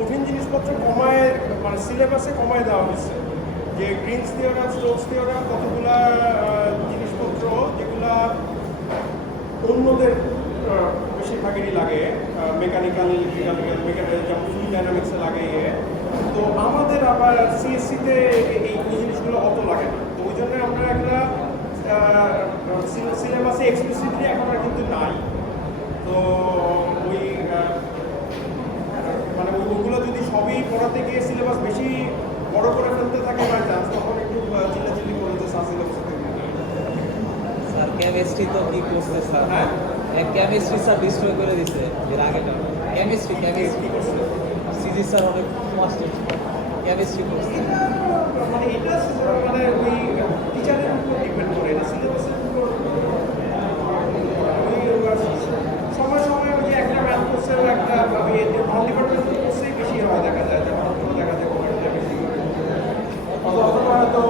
কঠিন জিনিসপত্র কমায়, মানে সিলেবাসে কমায় দেওয়া হয়েছে। যে গ্রিনস থিওরাম, স্টোকস থিওরাম, কতগুলা জিনিসপত্র যেগুলা অন্যদের বেশিরভাগেরই লাগে, মেকানিক্যাল, ইলেকট্রিক্যাল, যেমন ফ্লুইড ডাইনামিক্সে লাগে। তো আমাদের আবার সিএসসিতে এই জিনিসগুলো অত লাগে না। তো ওই জন্য আমরা একটা সিলেবাসে এক্সপ্লিসিটলি এখন আর কিন্তু নাই। তো ওই মানে ওইগুলো যদি সবই পড়াতে গিয়ে সিলেবাস বেশি বড় করে ফেলতে থাকে বাই চান্স, তখন একটু চিল্লাচিল্লি করে যে সিলেবাস স্যার কেমিস্ট্রি তো কি করছে স্যার? হ্যাঁ, কেমিস্ট্রি স্যার ডিস্ট্রয় করে দিছে এর আগেটা। কেমিস্ট্রি করছে। সিজি স্যার অনেক ফাস্ট কেমিস্ট্রি করছে। মানে এটা মানে ওই টিচারের উপর ডিপেন্ড করে, এটা সিলেবাসের উপর। সময় সময় ওই যে একটা ম্যাথ কোর্সে একটা নন ডিপার্টমেন্ট কোর্সেই বেশি হয় দেখা যায়, যেমন কোনো দেখা যায় কমার্সটা বেশি অথবা হয়তো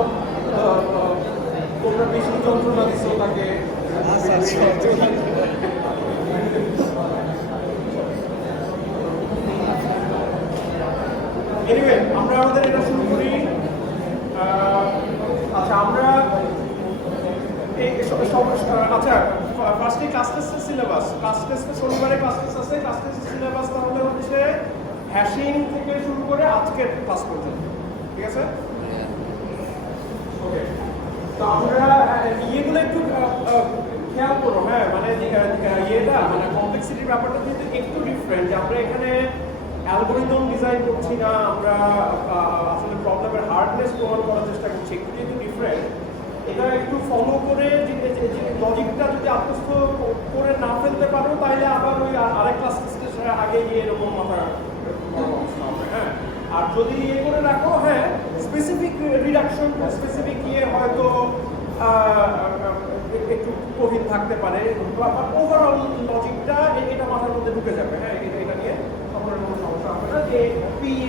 তোমরা বেশি যন্ত্রণা দিচ্ছ তাকে। এনিওয়ে, আমরা আমাদের এটা শুরু করি। আচ্ছা, আমরা আচ্ছা, ফার্স্টে ক্লাস টেস্টের সিলেবাস, ক্লাস টেস্টে শনিবারে ক্লাস টেস্ট আছে। ক্লাস টেস্টের সিলেবাস তাহলে হচ্ছে হ্যাশিং থেকে শুরু করে আজকের ক্লাস পর্যন্ত, ঠিক আছে? ওকে, তো আমরা ইয়েগুলো একটু খেয়াল করো। হ্যাঁ, মানে ইয়েটা মানে কমপ্লেক্সিটির ব্যাপারটা কিন্তু একটু ডিফারেন্ট। যে আমরা এখানে অ্যালগরিদম ডিজাইন করছি না, আমরা আসলে প্রবলেমের হার্ডনেস প্রমাণ করার চেষ্টা করছি, একটু যেহেতু ডিফারেন্ট। এটা একটু ফলো করে যে লজিকটা যদি আত্মস্থ করে না ফেলতে পারো, তাহলে আবার ওই আরেক ক্লাস আগে গিয়ে এরকম মাথা। হ্যাঁ, আর যদি ইয়ে করে রাখো, হ্যাঁ, স্পেসিফিক রিডাকশন, স্পেসিফিক ইয়ে হয়তো একটু কঠিন থাকতে পারে, ওভারঅল লজিকটা এটা মাথার মধ্যে ঢুকে যাবে। হ্যাঁ, এটা নিয়ে কোনো সমস্যা হবে না। যে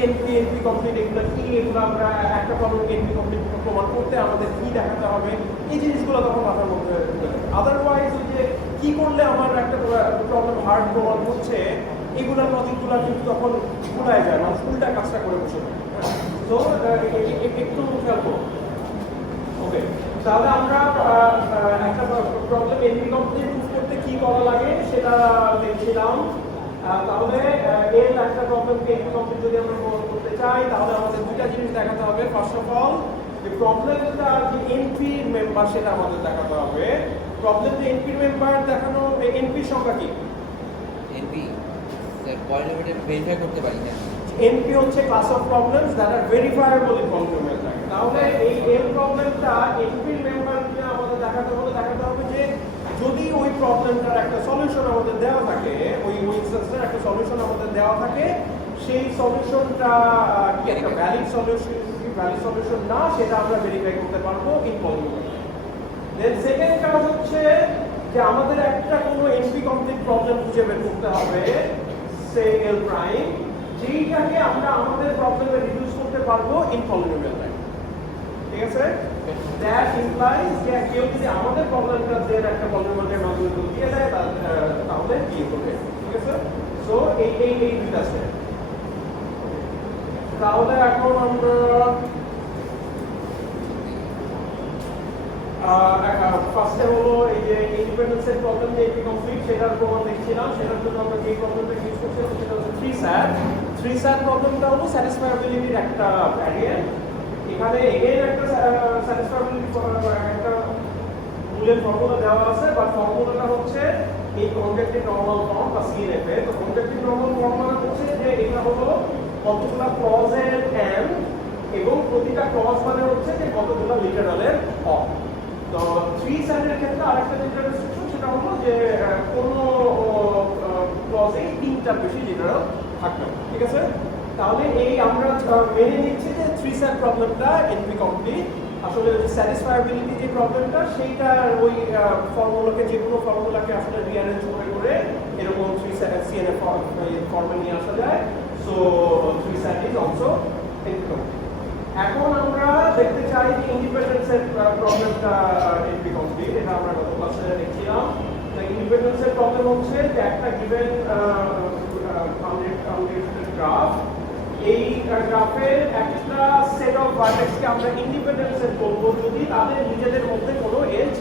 এনপি কমপ্লিট এগুলো কি, এগুলো আমরা একটা প্রবলেম এনপি কমপ্লিট প্রমাণ করতে আমাদের কি দেখাতে হবে, এই জিনিসগুলো তখন মাথার মধ্যে ঢুকে যাবে। আদারওয়াইজ যে কি করলে আমার একটা প্রবলেম হার্ড প্রমাণ হচ্ছে, এগুলোর লজিকগুলো কিন্তু তখন ভুলায় যায়, মানুষ উল্টা কাজটা করে বসে যায়। তো একটু খেয়াল করো। ওকে, তাহলে আমরা একটা প্রবলেম এনপি কমপ্লিট প্রুফ করতে কি করা লাগে সেটা দেখছিলাম। তাহলে এর একটা প্রবলেমকে এনপি কমপ্লিট যদি আমরা করতে চাই, তাহলে আমাদের দুইটা জিনিস দেখাতে হবে। ফার্স্ট অফ অল, যে প্রবলেমটা যে এনপি মেম্বার সেটা আমাদের দেখাতে হবে। প্রবলেমটা এনপি মেম্বার দেখানো, এনপির সংখ্যা কি? এনপি পলিনোমিয়াল ভেরিফাই করতে পারি না। এনপি হচ্ছে class of problems that are verifiable in polynomial type. তাহলে এই এন প্রবলেমটা এনপির মেম্বারকে আমাদের দেখাতে হবে যে যদি ওই প্রবলেমটার একটা সলিউশন আমাদের দেওয়া থাকে, ওই ইনস্ট্যান্সের একটা সলিউশন আমাদের দেওয়া থাকে, সেই সলিউশনটা কি একটা ভ্যালিড সলিউশন না, সেটা আমরা ভেরিফাই করতে পারবো ইন পলিনোমিয়াল। দেন সেকেন্ড কাজ হচ্ছে যে আমাদের একটা কোনো এনপি কমপ্লিট প্রবলেম খুঁজে বের করতে হবে, সে এল প্রাইম, যেইটাকে আমরা আমাদের প্রবলেমে রিডিউস করতে পারবো ইন পলিনোমিয়াল টাইপ। ঠিক আছে? দ্যাট ইমপ্লাইজ যে কেউ যদি আমাদের প্রবলেমটা দেন একটা পলিনোমিয়ালের মাধ্যমে দিয়ে দেয়, তাহলে কি করবে? ঠিক আছে? সো এই দুইটা স্টেপ। তাহলে এখন আমরা ফার্স্টে হলো এই যে ইন্ডিপেন্ডেন্সের প্রবলেম যে এপি কমপ্লিট সেটার প্রমাণ দেখছিলাম। সেটার জন্য আমরা যে প্রবলেমটা ইউজ করছি সেটা হচ্ছে 3 স্যাট প্রবলেমটা হলো স্যাটিসফায়াবিলিটির একটা ভ্যারিয়েন্ট। এখানে এগেইন একটা স্যাটিসফায়াবিলিটি একটা মূলের ফর্মুলা দেওয়া আছে, বাট ফর্মুলাটা হচ্ছে এই কনজেক্টিভ নরমাল ফর্ম বা সিএনএফ। তো কনজেক্টিভ নরমাল ফর্ম মানে হচ্ছে যে এটা হলো কতগুলো ক্লজের এন, এবং প্রতিটা ক্লজ মানে হচ্ছে যে কতগুলো লিটারালের অফ। তো 3 স্যাটের ক্ষেত্রে আরেকটা যেটা রেস্ট্রিকশন সেটা হলো যে কোনো ক্লজে 3টার বেশি লিটারাল থাকবে। ঠিক আছে? তাহলে এই আমরা মেনে নিচ্ছি যে 3 স্যাট প্রবলেমটা এনপি কমপ্লিট। আসলে স্যাটিসফায়াবিলিটি যে প্রবলেমটা সেইটা ওই ফর্মুলাকে, যে কোনো ফর্মুলাকে আসলে রিঅ্যারেঞ্জ করে এরকম 3 স্যাট সিএনএফ ফর্মে নিয়ে আসা যায়। So 3 SAT is also NP complete. এখন আমরা দেখতে চাই যে ইন্ডিপেন্ডেন্সের প্রবলেমটা এনপি কমপ্লিট। এটা আমরা গত ক্লাসে দেখছিলাম। ইন্ডিপেন্ডেন্সের প্রবলেম হচ্ছে যে একটা গিভেন গ্রাফ, এই গ্রাফের একটা সেট অফ ভার্টেক্সকে আমরা ইন্ডিপেন্ডেন্ট সেট বলবো যদি তাদের নিজেদের মধ্যে কোনো এজ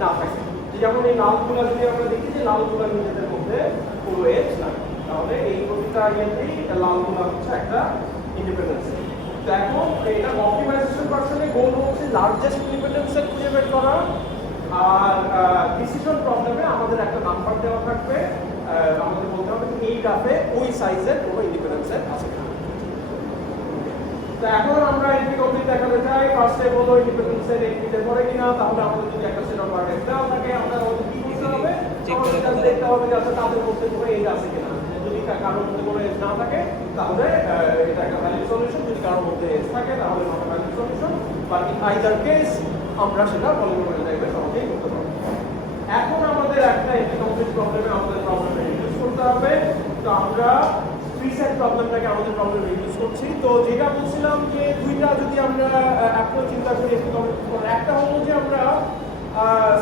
না থাকে। যেমন এই লালগুলা যদি আমরা দেখি যে লালগুলা নিজেদের মধ্যে কোনো এজ না, তাহলে এই প্রতিটা ইয়েতেই লালগুলা হচ্ছে একটা ইন্ডিপেন্ডেন্ট সেট। তো এখন এটা অপটিমাইজেশন ভার্সনে গোল হচ্ছে লার্জেস্ট ইন্ডিপেন্ডেন্ট সেট খুঁজে বের করা, আর ডিসিশন প্রবলেমে আমাদের একটা নাম্বার দেওয়া থাকবে, আমাদের বলতে হবে এই গ্রাফে ওই সাইজের কোনো ইন্ডিপেন্ডেন্ট সেট আছে কিনা। তো এখন আমরা এনপি কমপ্লিট দেখাতে চাই। ফার্স্ট স্টেপ হলো ইন্ডিপেন্ডেন্ট সেট এনপিতে পড়ে কিনা। তাহলে আমাদের যদি একটা সেট অফ ভার্টেক্স দেওয়া থাকে আমরা আমাদের কি করতে হবে, আমাদের দেখতে হবে যে আচ্ছা তাদের মধ্যে কোনো এজ আছে কিনা। যদি কারোর মধ্যে কোনো এজ না থাকে তাহলে এটা একটা ভ্যালিড সলিউশন, যদি কারোর মধ্যে এজ থাকে তাহলে not valid solution, but in either case আমরা সেটা পলিনোমিয়াল টাইপে সহজেই করতে পারবো। এখন আমাদের একটা এনপি কমপ্লিট প্রবলেমে আমাদের প্রবলেমে রিডিউস করতে হবে। তো আমরা থ্রি সেট প্রবলেমটাকে আমাদের প্রবলেমে রিডিউস করছি। তো যেটা বলছিলাম যে দুইটা যদি আমরা অ্যাপ্রোচ চিন্তা করি এনপি কমপ্লিট, একটা হলো যে আমরা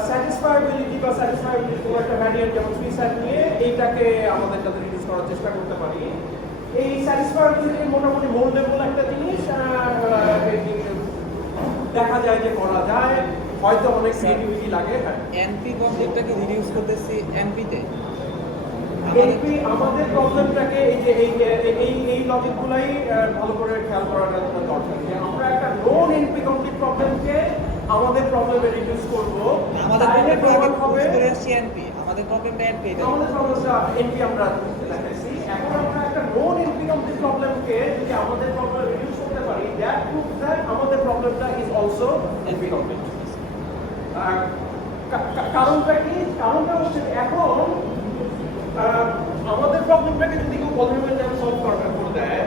স্যাটিসফায়াবিলিটি বা স্যাটিসফায়াবিলিটি কোনো একটা ভ্যারিয়েন্ট যেমন থ্রি সেট নিয়ে এইটাকে আমাদের সাথে রিডিউস করার চেষ্টা করতে পারি। এই স্যাটিসফায়াবিলিটি মোটামুটি মোল্ডেবল একটা জিনিস, দেখা যায় যে করা যায়, হয়তো অনেক ক্রিয়েটিভিটি লাগে। এনপি কমপ্লিটটাকে রিডিউস করতেছি এনপিতে। এনপি আমাদের প্রবলেমটাকে এই যে এই লজিকগুলাই ভালো করে খেয়াল করাটা দরকার যে আমরা একটা নন এনপি কমপ্লিট প্রবলেমকে আমাদের প্রবলেমে রিডিউস করব। আমাদের প্রবলেমটা হবে এনপি, আমাদের প্রবলেমটা এনপি, আমাদের প্রবলেমটা এনপি আমরা দেখাইছি। এখন আমরা একটা নন এনপি কমপ্লিট প্রবলেমকে যদি আমাদের প্রবলেমে রিডিউস করতে পারি, দ্যাট প্রুভস দ্যাট আমাদের প্রবলেমটা ইজ অলসো এনপি কমপ্লিট। কারণটা কি? কারণটা হচ্ছে এখন আমাদের প্রবলেমটাকে যদি কেউ পলিনোমিয়াল টাইপে সলভ করে দেয়,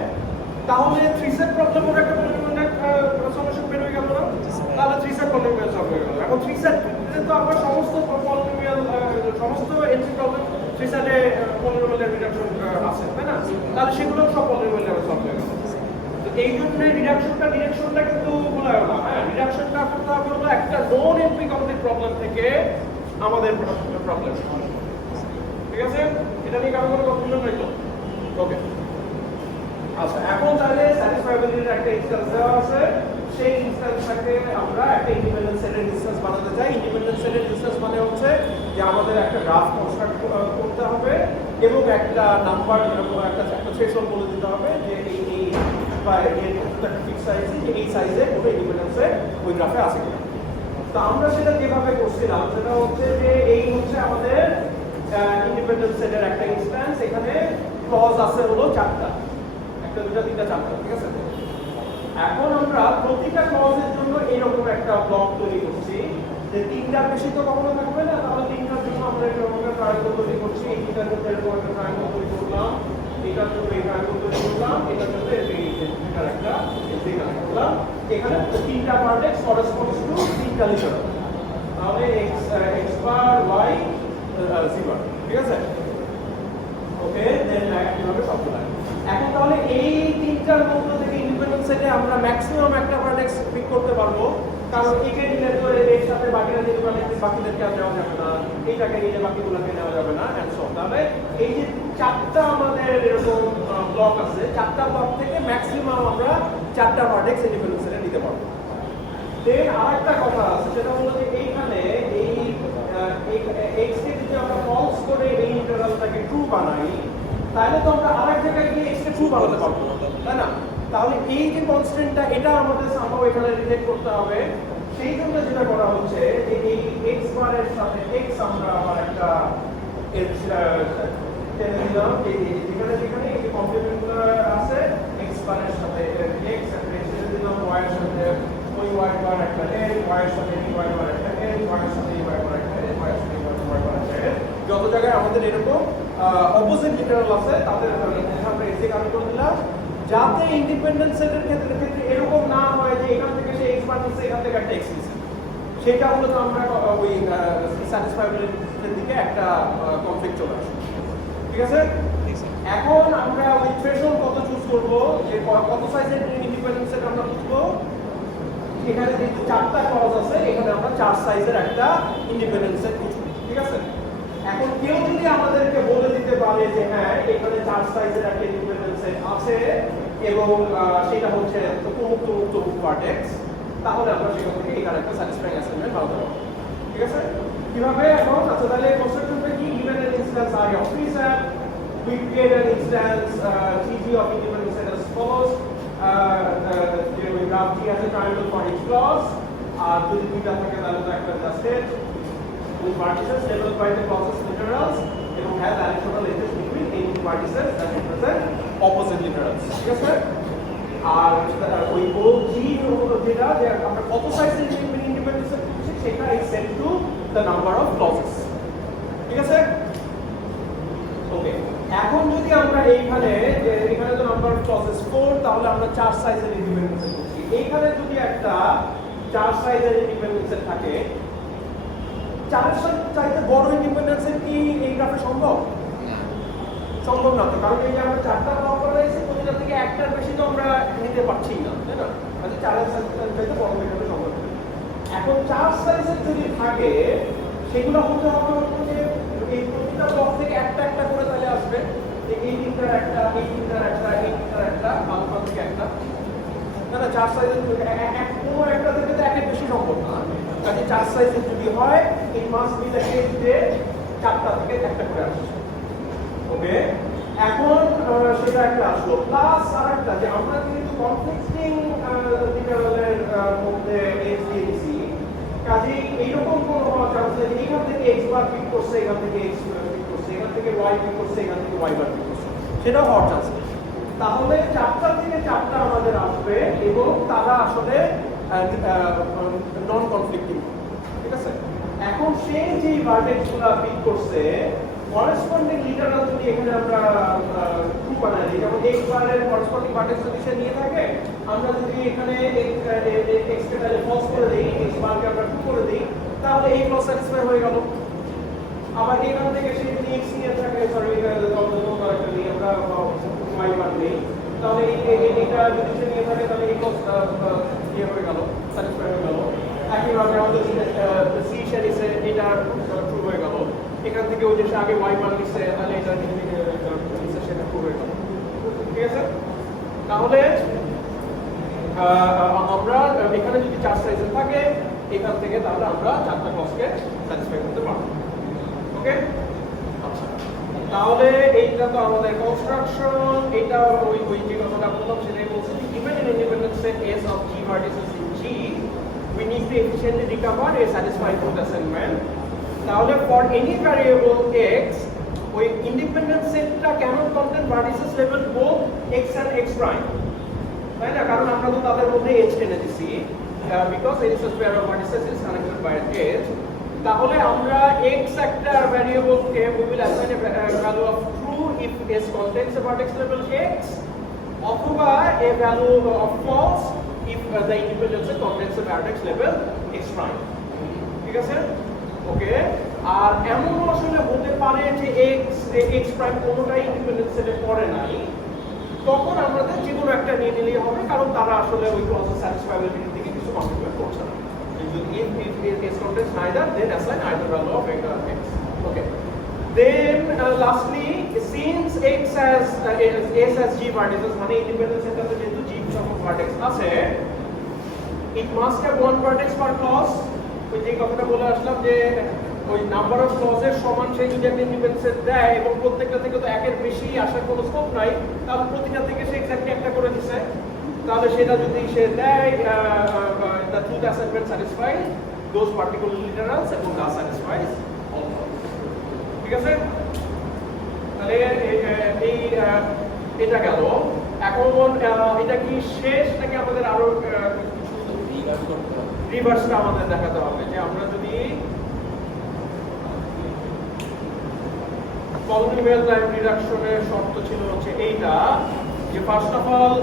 তাহলে থ্রি সেট প্রবলেমের একটা পলিনোমিয়াল সলিউশন বের হয়ে গেল না? তাহলে থ্রি সেট পলিনোমিয়াল সলভ হয়ে গেল। এখন থ্রি সেট তো আমরা সমস্ত পলিনোমিয়াল সমস্ত এনপি প্রবলেম থ্রি সেটে পলিনোমিয়াল রিডাকশন আছে, তাই না? তাহলে সেগুলো সব পলিনোমিয়াল টাইপে সলভ হয়ে গেল। তো এই জন্য ডিরেকশনটা কিন্তু ভুল হয় না। হ্যাঁ, ডিরেকশনটা করতে হবে হলো একটা নন এনপি কমপ্লিট প্রবলেম থেকে আমাদের প্রবলেম। ঠিক আছে, এটা নিয়ে কারো কোনো কনফিউশন নাই তো? ওকে, আচ্ছা এখন তাহলে স্যাটিসফায়াবিলিটির একটা ইনস্ট্যান্স দেওয়া আছে, সেই ইনস্ট্যান্সটাকে আমরা একটা ইন্ডিপেন্ডেন্ট সেটের ইনস্ট্যান্স বানাতে চাই। ইন্ডিপেন্ডেন্ট সেটের ইনস্ট্যান্স মানে হচ্ছে যে আমাদের একটা গ্রাফ কনস্ট্রাক্ট করতে হবে এবং একটা নাম্বার এরকম একটা থ্রেশহোল্ড বলে দিতে হবে যে এই বা এর একটা ফিক্স সাইজ, যে এই সাইজে কোনো ইন্ডিপেন্ডেন্ট সেট ওই গ্রাফে আছে কিনা। তো আমরা সেটা যেভাবে করছিলাম সেটা হচ্ছে যে এই হচ্ছে আমাদের ইন্ডিপেন্ডেন্ট সেটের একটা ইনস্ট্যান্স। এখানে ক্লজ আছে হলো চারটা, একটা দুটা তিনটা চারটা, ঠিক আছে? এখন আমরা প্রতিটা ক্লজের জন্য এরকম একটা ব্লক তৈরি করছি যে তিনটার বেশি তো কখনো থাকবে না, তাহলে তিনটার জন্য আমরা এরকম একটা ট্রায়াঙ্গল তৈরি করছি। এইটার জন্য এরকম একটা ট্রায়াঙ্গল তৈরি করলাম, এটার জন্য এই ট্রায়াঙ্গল তৈরি করলাম, এটার জন্য এটার একটা কানেক্ট করলাম। এখানে তিনটা ভার্টেক্স করেসপন্ডস টু তিনটা লিটার, তাহলে এক্স বার ওয়াই জিবার, ঠিক আছে? ওকে, দেন কিভাবে সবগুলো এখন তাহলে এই তিনটার মধ্যে থেকে ইন্ডিপেন্ডেন্ট সেটে আমরা ম্যাক্সিমাম একটা ভার্টেক্স পিক করতে পারবো, কারণ একে নিলে তো এর সাথে বাকিরা নিতে পারলে বাকিদেরকে আর নেওয়া যাবে না, এইটাকে নিলে বাকিগুলোকে নেওয়া যাবে না, অ্যান্ড সো তাহলে এই যে চারটা আমাদের এরকম ব্লক আছে, চারটা ব্লক থেকে ম্যাক্সিমাম আমরা চারটা ভার্টেক্স ইন্ডিপেন্ডেন্ট সেটে নিতে পারবো। দেন আরেকটা কথা আছে, সেটা হলো যে এইখানে এই x কে যদি আমরা ফলস করে এই ইন্টারভালটাকে ট্রু বানাই, তাহলে তো আমরা আরেক জায়গায় গিয়ে x কে ট্রু বানাতে পারবো, তাই না? তাহলে এই যে কনস্ট্যান্টটা এটা আমাদের সামহাও এখানে রিলেট করতে হবে। সেই জন্য যেটা করা হচ্ছে যে এই x বারের সাথে x আমরা আবার একটা টেনে দিলাম, যেখানে যেখানে এই কমপ্লিমেন্টগুলো আছে x বারের সাথে x একটা টেনে দিলাম, y এর সাথে ওই y বার একটা n, y এর সাথে y বার একটা n, y এর সাথে y বার একটা n, y এর সাথে y বার একটা n। যত জায়গায় আমাদের এরকম অপোজিট লিটারাল আছে তাদের আমরা এসে কানেক্ট করে দিলাম, যাতে ইন্ডিপেন্ডেন্ট সেটের ক্ষেত্রে এরকম না হয় যে এখান থেকে সে x বার নিচ্ছে, এখান থেকে একটা x নিচ্ছে। সেটা হলো তো আমরা ওই স্যাটিসফায়াবিলিটির দিকে একটা কনফ্লিক্ট চলে আসে, ঠিক আছে? এখন আমরা ওই থ্রেশহোল্ড কত চুজ করবো, যে কত সাইজের ইন্ডিপেন্ডেন্ট সেট আমরা বুঝবো। এখানে যে চারটা ক্লজ আছে, এখানে আমরা চার সাইজের একটা ইন্ডিপেন্ডেন্ট সেট বুঝবো, ঠিক আছে? এখন কেউ যদি আমাদেরকে বলে দিতে পারে যে হ্যাঁ এখানে চার সাইজের একটা ইন্ডিপেন্ডেন্ট সেট আছে, এবং সেটা হচ্ছে উন্মুক্ত মুক্ত ভার্টেক্স, তাহলে আমরা সেখান থেকে এখানে একটা স্যাটিসফাইং অ্যাসাইনমেন্ট বানাতে পারবো। ঠিক আছে? কিভাবে এখন? আচ্ছা, তাহলে কনস্ট্রাকশনটা কি? Given an instance I of 3SAT, we create an instance TG of independent set as follows. We have T as a triangle for each clause, আর যদি দুইটা থাকে তাহলে তো একটা just set with vertices labeled by the clauses literals এবং has additional edges between any vertices that represent opposite literals। ঠিক আছে? আর ওই OG যেটা যে আমরা কত সাইজের ইন্ডিপেন্ডেন্ট সেট করছি সেটা is set to the number of clauses। ঠিক আছে? ওকে, এখন যদি আমরা এইখানে যে এখানে তো নাম্বার অফ ক্লজেস 4, তাহলে আমরা 4 সাইজের ইন্ডিপেন্ডেন্ট সেট করছি। এইখানে যদি একটা 4 সাইজের ইন্ডিপেন্ডেন্ট সেট থাকে, 4 এর চাইতে বড় ইন্ডিপেন্ডেন্ট সেট কি এই গ্রাফে সম্ভব? সম্ভব না, তো কারণ এই যে আমরা 4টা ব্লক করে দিয়েছি, প্রতিটা থেকে একটার বেশি তো আমরা নিতে পারছি না, তাই না? তাহলে 4 এর চাইতে বড় দেখাতে সম্ভব না। এখন 4 সাইজের যদি থাকে, সেগুলো হতে হবে যে এই প্রতিটা ব্লক থেকে একটা একটা করে তাহলে আসবে, যে এই তিনটার একটা, এই তিনটার একটা, এই তিনটার একটা, আলফা থেকে একটা। না না, 4 সাইজের কোনো একটা থেকে তো একের বেশি সম্ভব না। কাজে 4 সাইজের যদি হয়, এই মাস্ট বি দ্য কেস যে 4টা থেকে একটা করে আসছে। ওকে, এখন সেটা একটা আসলো, প্লাস আরেকটা যে আমরা কিন্তু কনফ্লিক্টিং লিটারালের মধ্যে এজ দিয়ে দিছি। কাজে এইরকম কোনো হওয়া চান্স নেই যে এখান থেকে এক্স বার পিক করছে, এখান থেকে এক্স পিক করছে, এখান থেকে ওয়াই পিক করছে, এখান থেকে ওয়াই বার পিক করছে, সেটাও হওয়ার চান্স নেই। তাহলে 4টা থেকে 4টা আমাদের আসবে এবং তারা আসলে নন কনফ্লিক্টিং। ঠিক আছে? এখন সে যেই ভার্টেক্সগুলো পিক করছে, করেসপন্ডিং লিটারাল যদি এখানে আমরা ট্রু বানাই দিই, যেমন এক্স বারের করেসপন্ডিং ভার্টেক্স যদি সে নিয়ে থাকে, আমরা যদি এখানে এক্স কে তাহলে ফলস করে দেই, এক্স বারকে আমরা ট্রু করে দেই, তাহলে এই ক্লজ স্যাটিসফাই হয়ে গেল। আবার এখান থেকে সে যদি এক্স নিয়ে থাকে, সরি একটা নিয়ে আমরা ওয়াই বার নেই, তাহলে এইটা যদি সে নিয়ে থাকে তাহলে এই ক্লজ ইয়ে হয়ে গেল, স্যাটিসফাই হয়ে গেল। একইভাবে আমাদের সি শেয়ারিসে এটা ট্রু হয়ে গেল। এখান থেকে ওই যে সে আগে ওয়াই বার নিচ্ছে, তাহলে এটা নিচ্ছে, সেটা ট্রু হয়ে গেল। ঠিক আছে? তাহলে আমরা এখানে যদি 4 সাইজের থাকে, এখান থেকে তাহলে আমরা 4টা ক্লজকে স্যাটিসফাই করতে পারবো। ওকে, আচ্ছা, তাহলে এইটা তো আমাদের কনস্ট্রাকশন। এটা ওই যে কথাটা বললাম সেটাই বলছি, given an independent set S of G vertices in G, we need to efficiently recover a satisfied root assignment. তাহলে for any variable x, ওই ইন্ডিপেন্ডেন্ট সেটটা cannot contain vertices labeled both x and x prime, তাই না? কারণ আমরা তো তাদের মধ্যে h টেনে দিছি, because it is a pair of vertices is connected by an edge। তাহলে আমরা x একটা ভ্যারিয়েবলকে we will assign a value of true if s contains a vertex label x, অথবা a value of false if the independent set contains a vertex label x prime। ঠিক আছে? ওকে, আর এমন আসলে হতে পারে যে x প্রাইম কোনোটাই ইন্ডিপেন্ডেন্ট সেটে পড়ে নাই, তখন আমাদের যে কোনো একটা নিয়ে নিলেই হবে, কারণ তারা আসলে ওই ক্লজের স্যাটিসফাইবিলিটির দিকে কিছু কন্ট্রিবিউট করছে না। If s contains neither, then assign either value of x. Okay. Then lastly, since x has s has g vertices, মানে ইন্ডিপেন্ডেন্ট সেটটাতে যেহেতু g সংখ্যক ভার্টেক্স আছে, it must have one vertex per clause। ওই যে কথাটা বলে আসলাম যে ওই নাম্বার অফ ক্লজের সমান সেই যদি একটা ইন্ডিপেন্ডেন্ট সেট দেয় এবং প্রত্যেকটা থেকে তো একের বেশি আসার কোনো স্কোপ নাই, তাহলে প্রতিটা থেকে সে এক্স্যাক্টলি একটা করে দিছে। তাহলে সেটা যদি সে দেয়, the truth assignment satisfies those particular literals এবং that satisfies all clauses। ঠিক আছে? তাহলে এই এটা গেল। এখন এটা কি শেষ নাকি আমাদের আরো রিভার্সটা আমাদের দেখাতে হবে? যে আমরা যদি পলিনোমিয়াল টাইম রিডাকশনের শর্ত ছিল হচ্ছে এইটা, যে ফার্স্ট অফ অল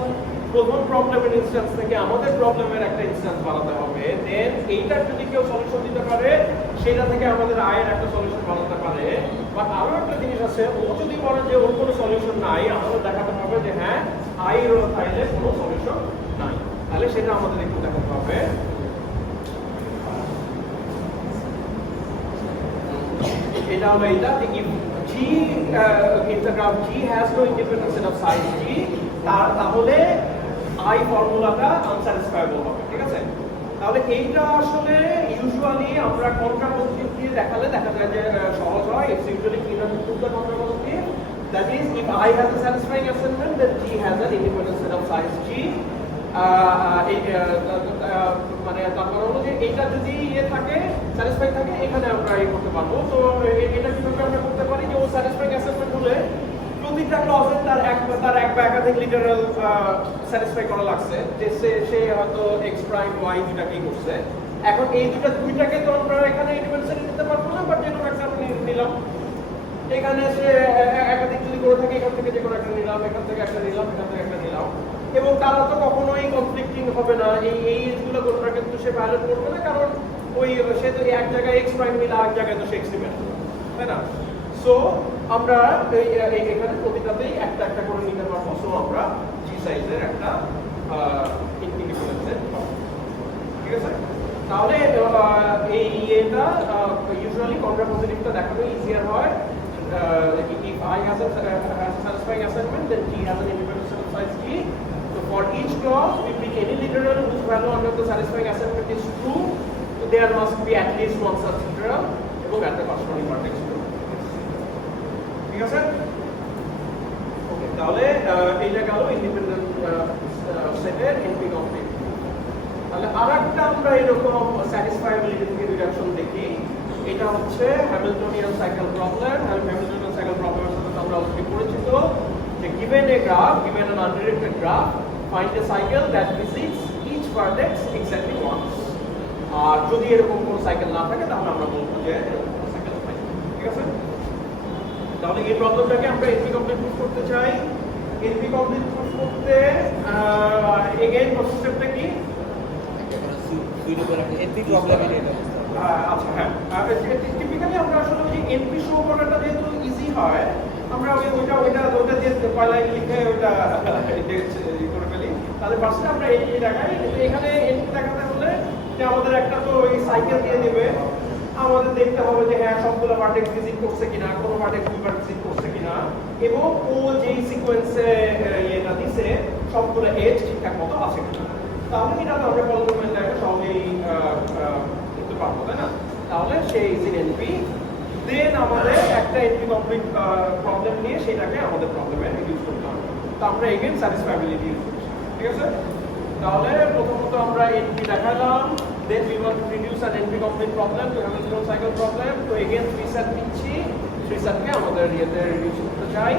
প্রথম প্রবলেমের ইনস্ট্যান্স থেকে আমাদের প্রবলেমের একটা ইনস্ট্যান্স বানাতে হবে, দেন এইটার যদি কেউ সলিউশন দিতে পারে সেটা থেকে আমাদের আয়ের একটা সলিউশন বানাতে পারে। বাট আরো একটা জিনিস আছে, ও যদি বলে যে ওর কোনো সলিউশন নাই, আমাদের দেখাতে হবে যে হ্যাঁ আয়ের তাইলে কোনো সলিউশন নাই, তাহলে সেটা আমাদের একটু দেখাতে হবে। এটা হলো এইটা, if G if the graph G has no independent set of size G, তাহলে আই ফর্মুলাটা আনস্যাটিসফাইবল হবে, ঠিক আছে? তাহলে এইটা আসলে ইউজুয়ালি আমরা কন্ট্রাপোজিটিভ দিয়ে দেখালে দেখা যায় যে সহজ হয়। It's usually cleaner to prove the কন্ট্রাপোজিটিভ। That is if I has a satisfying assignment then G has an independent set of size G। মানে তারপর হলো যে এইটা যদি থাকে স্যাটিসফাই থাকে এখানে আমরা করতে পারবো। তো এটা কিভাবে আমরা করতে পারি যে ও স্যাটিসফাইং অ্যাসাইনমেন্ট হলে প্রতিটা ক্লজে তার এক বা একাধিক লিটারাল স্যাটিসফাই করা লাগছে, যে সে হয়তো এক্স প্রাইম ওয়াই দুটাকেই করছে। এখন এই দুইটাকে তো আমরা এখানে ইন্ডিপেন্ডেন্টলি নিতে পারবো না, বাট যে কোনো একটা নিলাম। এখানে সে একাধিক যদি করে থাকে এখান থেকে যে কোনো একটা নিলাম, এখান থেকে একটা নিলাম, এখান থেকে একটা নিলাম, এবং তারা তো কখনোই কনফ্লিক্টিং হবে না। এই এজগুলো কোনোটা কিন্তু সে ভায়োলেট করবে না, কারণ সে তো এক জায়গায় এক্স প্রাইম নিলে এক জায়গায় তো সে এক্স নিবে, তাই না? সো আমরা এখানে প্রতিটাতেই একটা একটা করে নিতে পারবো। সো আমরা জি সাইজের একটা ইন্ডিপেন্ডেন্ট সেট পাবো, ঠিক আছে? তাহলে এটা ইউজুয়ালি কন্ট্রাপোজিটিভটা দেখানো ইজিয়ার হয়। If I has a satisfying assignment, then G has an independent set of size G. So for each clause, we pick any literal whose value under the satisfying assignment is true. So there must be at least one such literal, এবং at the corresponding vertex true. ঠিক আছে? ওকে, তাহলে এইটা গেল independent সেটের NP complete. তাহলে আরেকটা আমরা এরকম স্যাটিসফায়াবিলিটি থেকে রিডাকশন দেখি। এটা হচ্ছে Hamiltonian cycle problem. Hamiltonian cycle প্রবলেমের সাথে আমরা অলরেডি পরিচিত, যে given a graph, given an undirected graph, find a cycle that visits each vertex exactly once. আর যদি এরকম কোনো সাইকেল না থাকে তাহলে আমরা বলবো যে এরকম কোনো সাইকেল নাই, ঠিক আছে? তাহলে এই প্রবলেমটাকে আমরা NP কমপ্লিট প্রুফ করতে চাই। NP কমপ্লিট প্রুফ করতে এগেইন প্রসেসটা কি? এনপি প্রবলেমের এটা আচ্ছা, হ্যাঁ, টিপিক্যালি আমরা আসলে যে এনপি শো করাটা যেহেতু ইজি হয়, আমরা ওইটা দিয়ে পয়লায় লিখে ওইটা করে ফেলি। তাহলে ফার্স্টে আমরা এনপি দেখাই। কিন্তু এখানে এনপি দেখাতে হলে যে আমাদের একটা তো এই সাইকেল দিয়ে দেবে, আমাদের দেখতে হবে যে হ্যাঁ সবগুলো ভার্টেক্স ভিজিট করছে কিনা, কোনো ভার্টেক্স দুইবার ভিজিট করছে কিনা, এবং ও যেই সিকোয়েন্সে এটা দিছে সবগুলো এজ ঠিকঠাক মতো আছে কিনা। তাহলে এটা তো আমরা পলিনোমিয়াল টাইপে সহজেই করতে পারবো, তাই না? তাহলে সেই ইজ ইন এনপি। দেন আমাদের একটা এনপি কমপ্লিট প্রবলেম নিয়ে সেটাকে আমাদের প্রবলেমে রিডিউস করতে হবে। তো আমরা এগেইন স্যাটিসফায়াবিলিটি ইউজ করছি, ঠিক আছে? তাহলে প্রথমত আমরা এনপি দেখালাম, then we want to reduce an NP complete problem to Hamiltonian cycle problem. তো এগেইন থ্রি সেট নিচ্ছি, থ্রি সেটকে আমাদের ইয়েতে রিডিউস করতে চাই।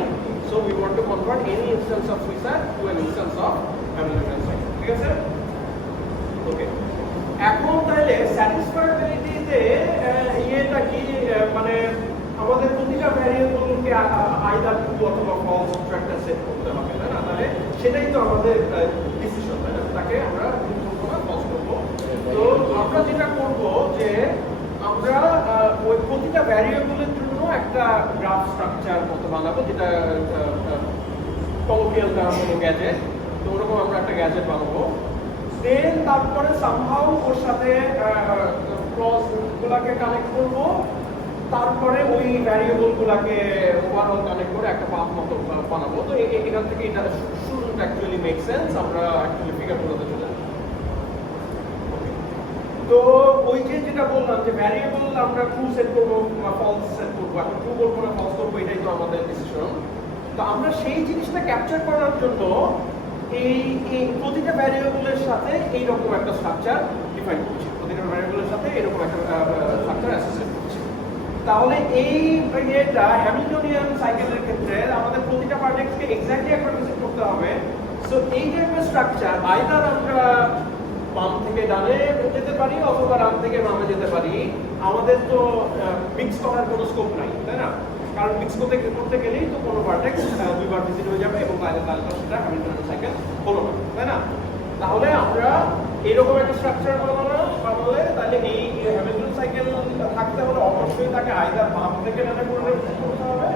So we want to convert any instance of three SAT to an instance of Hamiltonian cycle, ঠিক আছে? ওকে, এখন তাহলে স্যাটিসফায়াবিলিটিতে এটা কি, মানে আমাদের প্রতিটা ভ্যারিয়েবলকে আইদার ট্রু অথবা ফলস কিছু একটা সেট করতে হবে, তাই না? তাহলে সেটাই তো আমাদের ডিসিশন, তাই না? তাকে আমরা ট্রু করবো না ফলস করবো। তো আমরা যেটা করব যে আমরা ওই প্রতিটা ভ্যারিয়েবলের জন্য একটা গ্রাফ স্ট্রাকচার মতো বানাবো, যেটা কলোকিয়াল টার্ম হলো গ্যাজেট। তো ওরকম আমরা একটা গ্যাজেট বানাবো। দেন তারপরে সামহাউ ওর সাথে ক্লজ গুলাকে কানেক্ট করব, তারপরে ওই ভ্যারিয়েবল গুলাকে ওভারঅল কানেক্ট করে একটা পাথ মতো বানাবো। তো এখান থেকে এটা শুডন্ট অ্যাকচুয়ালি মেক সেন্স, আমরা অ্যাকচুয়ালি ফিগার করতে চলে যাব। তো ওই যেটা বললাম যে ভ্যারিয়েবল আমরা ট্রু সেট করবো বা ফলস সেট করবো, এখন ট্রু করবো না ফলস করবো, এটাই তো আমাদের ডিসিশন। তো আমরা সেই জিনিসটা ক্যাপচার করার জন্য এই প্রতিটা ভ্যারিয়েবলের সাথে এইরকম একটা স্ট্রাকচার ডিফাইন করছি, প্রতিটা ভ্যারিয়েবলের সাথে এরকম একটা স্ট্রাকচার অ্যাসোসিয়েট করছি। তাহলে এই এটা হ্যামিল্টনিয়ান সাইকেলের ক্ষেত্রে আমাদের প্রতিটা ভার্টেক্সকে এক্স্যাক্টলি একবার ভিজিট করতে হবে। সো এই টাইপের স্ট্রাকচার আইদার আমরা বাম থেকে ডানে যেতে পারি অথবা ডান থেকে বামে যেতে পারি। আমাদের তো মিক্স করার কোনো স্কোপ নাই, তাই না? কারণ মিক্স করতে গেলেই তো কোনো ভার্টেক্স দুইবার ভিজিট হয়ে যাবে এবং তাহলে তো সেটা হ্যামিল্টনিয়ান সাইকেল হলো না, তাই না? তাহলে আমরা এইরকম একটা স্ট্রাকচার বানালে তাহলে এই হ্যামিল্টনিয়ান সাইকেল থাকতে হলে অবশ্যই তাকে আইদার বাম থেকে ডানে করে করতে হবে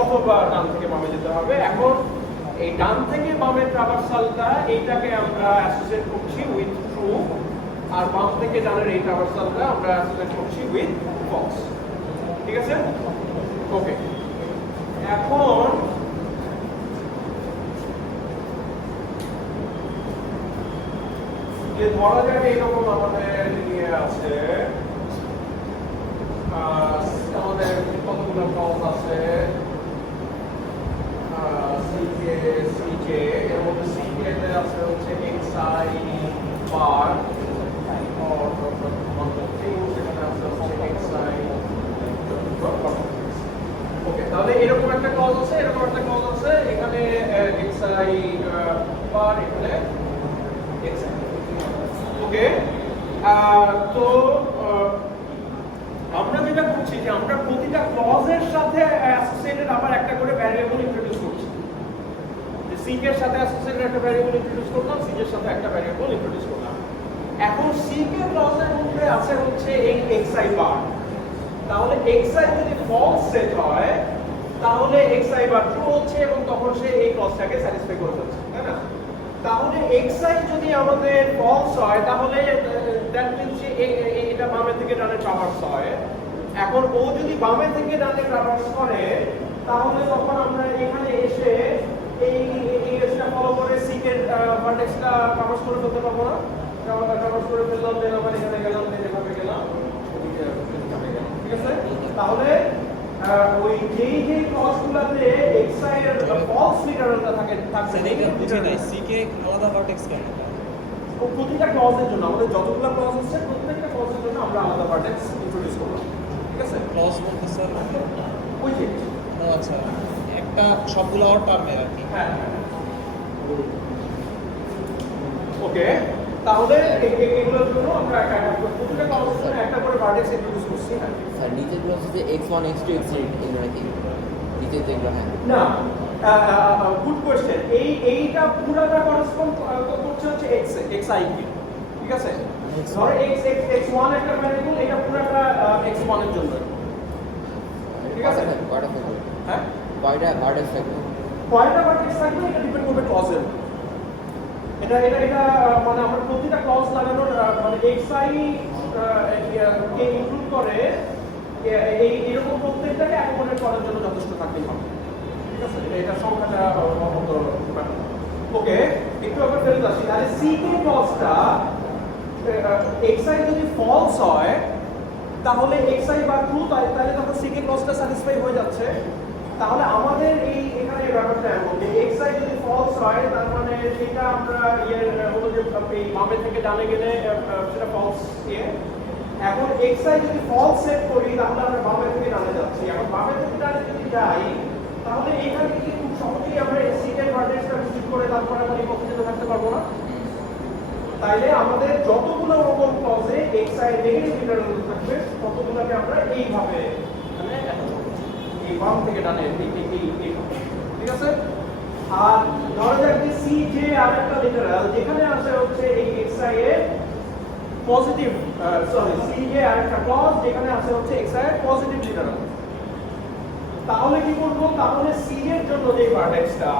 অথবা ডান থেকে বামে যেতে হবে। এখন এই ডান থেকে বামের ট্রাভার্সালটা এইটাকে আমরা অ্যাসোসিয়েট করছি উইথ ট্রু, আর বাম থেকে ডানের এই ট্রাভার্সালটা আমরা অ্যাসোসিয়েট করছি উইথ ফলস, ঠিক আছে? ওকে, এখন যে ধরা যাক এইরকম আমাদের ইয়ে আছে, আমাদের কতগুলো ক্লজ আছে, সিকে সিকে এর মধ্যে সিকে তে আছে হচ্ছে xi bar or one of things সেখানে আছে হচ্ছে xi। ওকে, তাহলে এরকম একটা ক্লজ আছে, এরকম একটা ক্লজ আছে, এখানে xi বার, এখানে xi। ওকে, তো আমরা যেটা করছি যে আমরা প্রতিটা ক্লজের সাথে অ্যাসোসিয়েটেড আবার একটা করে ভ্যারিয়েবল ইন্ট্রোডিউস করছি। যে সিক এর সাথে অ্যাসোসিয়েটেড একটা ভ্যারিয়েবল ইন্ট্রোডিউস করলাম, সিক এর সাথে একটা ভ্যারিয়েবল ইন্ট্রোডিউস করলাম। এখন সিক এর ক্লজের মধ্যে আছে হচ্ছে এই xi বার। তাহলে xi যদি ফলস সেট হয় তাহলে xi বার ট্রু হচ্ছে এবং তখন সে এই ক্লজটাকে স্যাটিসফাই করে ফেলছে, তাই না? তাহলে xi যদি আমাদের ফলস হয় তাহলে দ্যাট মিন্স যে এটা বামে থেকে ডানে ট্রাভার্স হয়। এখন ও যদি বামে থেকে ডানে ট্রাভার্স করে তাহলে তখন আমরা এখানে এসে এই এসটা ফলো করে সিকের ভার্টেক্সটা ট্রাভার্স করে ফেলতে পারবো না? ট্রাভার্স করে ফেললাম, দেন আবার এখানে গেলাম, দেন এভাবে গেলাম, ঠিক আছে? তাহলে ওই যেই ক্লজগুলোতে xi এর ফলস লিটারালটা থাকে থাকছে, এটা বুঝি নাই সিকে আলাদা ভার্টেক্স কেন? প্রতিটা ক্লজের জন্য আমাদের যতগুলো ক্লজ আছে প্রত্যেকটা ক্লজের জন্য আমরা আলাদা ভার্টেক্স ইন্ট্রোডিউস করলাম, ঠিক আছে? ক্লজ বলতে স্যার ওই যে ও আচ্ছা, একটা সবগুলো আর টার্মের আর কি। হ্যাঁ, ওকে, তাহলে এগুলোর জন্য আমরা প্রতিটা ক্লজের জন্য একটা করে ভার্টেক্স ইন্ট্রোডিউস করছি। হ্যাঁ স্যার নিচেগুলো হচ্ছে x1 x2 x3 এগুলো নাকি নিচে যেগুলো? হ্যাঁ না, গুড কোয়েশ্চেন। এইটা পুরাটা করেসপন্ড করছে হচ্ছে xi কে, ঠিক আছে? ধরো x1 একটা ভ্যারিয়েবল, এটা পুরাটা x1 এর জন্য, ঠিক আছে? কয়টা থাকবে? হ্যাঁ, কয়টা ভার্টেক্স থাকবে? কয়টা ভার্টেক্স থাকবে এটা ডিপেন্ড করবে ক্লজের। এটা মানে আমরা প্রতিটা ক্লজ লাগানোর মানে xi কে ইনক্লুড করে এইরকম প্রত্যেকটাকে অ্যাকোমোডেট করার জন্য যথেষ্ট থাকতেই হবে, ঠিক আছে? এটা সংখ্যাটা অত ব্যাপার না। ওকে, একটু আবার ফেরত আসি। তাহলে সিকে ক্লজটা xi যদি ফলস হয় তাহলে xi বা ট্রু, তাহলে তখন সিকে ক্লজটা স্যাটিসফাই হয়ে যাচ্ছে। তাহলে আমাদের এখানে ব্যাপারটা এমন যে xi যদি ফলস হয় তার মানে সেটা আমরা হলো যে এই বামে থেকে ডানে গেলে সেটা ফলস ইয়ে। এখন xi যদি ফলস সেট করি তাহলে আমরা বামে থেকে ডানে যাচ্ছি। এখন বামে থেকে ডানে যদি যাই তাহলে এখানে কি খুব সহজেই আমরা সিকের ভার্টেক্সটা ভিজিট করে তারপর আমরা এই পদ্ধতিতে থাকতে পারবো না? তাইলে আমাদের যতগুলো রকম ক্লজে xi নেগেটিভ লিটারাল থাকবে ততগুলোকে আমরা এইভাবে মানে এই বাম থেকে ডানে ঠিক আছে? আর ধরা যাক যে cj আরেকটা লিটারাল যেখানে আছে হচ্ছে এই xi এর পজিটিভ, সরি cj আরেকটা ক্লজ যেখানে আছে হচ্ছে xi এর পজিটিভ লিটারাল। তাহলে কি করব? তাহলে c এর জন্য যে ভার্টেক্সটা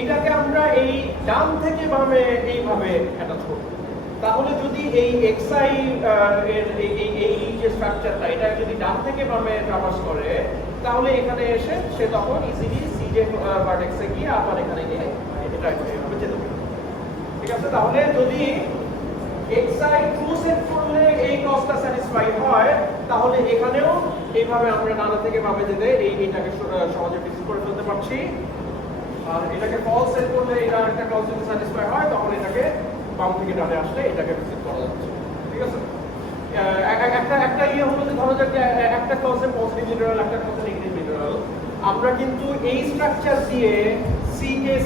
এটাকে আমরা এই ডান থেকে বামে এইভাবে অ্যাটাচ করব। তাহলে যদি এই xi এর এই যে স্ট্রাকচারটা এটা যদি ডান থেকে বামে ট্রাভার্স করে তাহলে এখানে এসে সে তখন ইজিলি cj ভার্টেক্সে গিয়ে আবার এখানে গিয়ে এটা এভাবে যেতে পারে, ঠিক আছে? তাহলে যদি xi ট্রু সেট করলে এই ক্লজটা স্যাটিসফাই হয় তাহলে এখানেও এইভাবে আমরা ডান থেকে বামে যেতে এইটাকে সহজে ফিক্স করে ফেলতে পারছি। আর এটাকে ফলস সেট করলে এটা একটা ক্লজ যদি স্যাটিসফাই হয় তখন এটাকে বাম থেকে ডানে আসলে এটাকে ফিক্স করা যাচ্ছে, ঠিক আছে? একটা ইয়ে হলো যে ধরো যে একটা ক্লজে পজিটিভ লিটারাল একটা ক্লজে নেগেটিভ লিটারাল, আমরা কিন্তু এই স্ট্রাকচার দিয়ে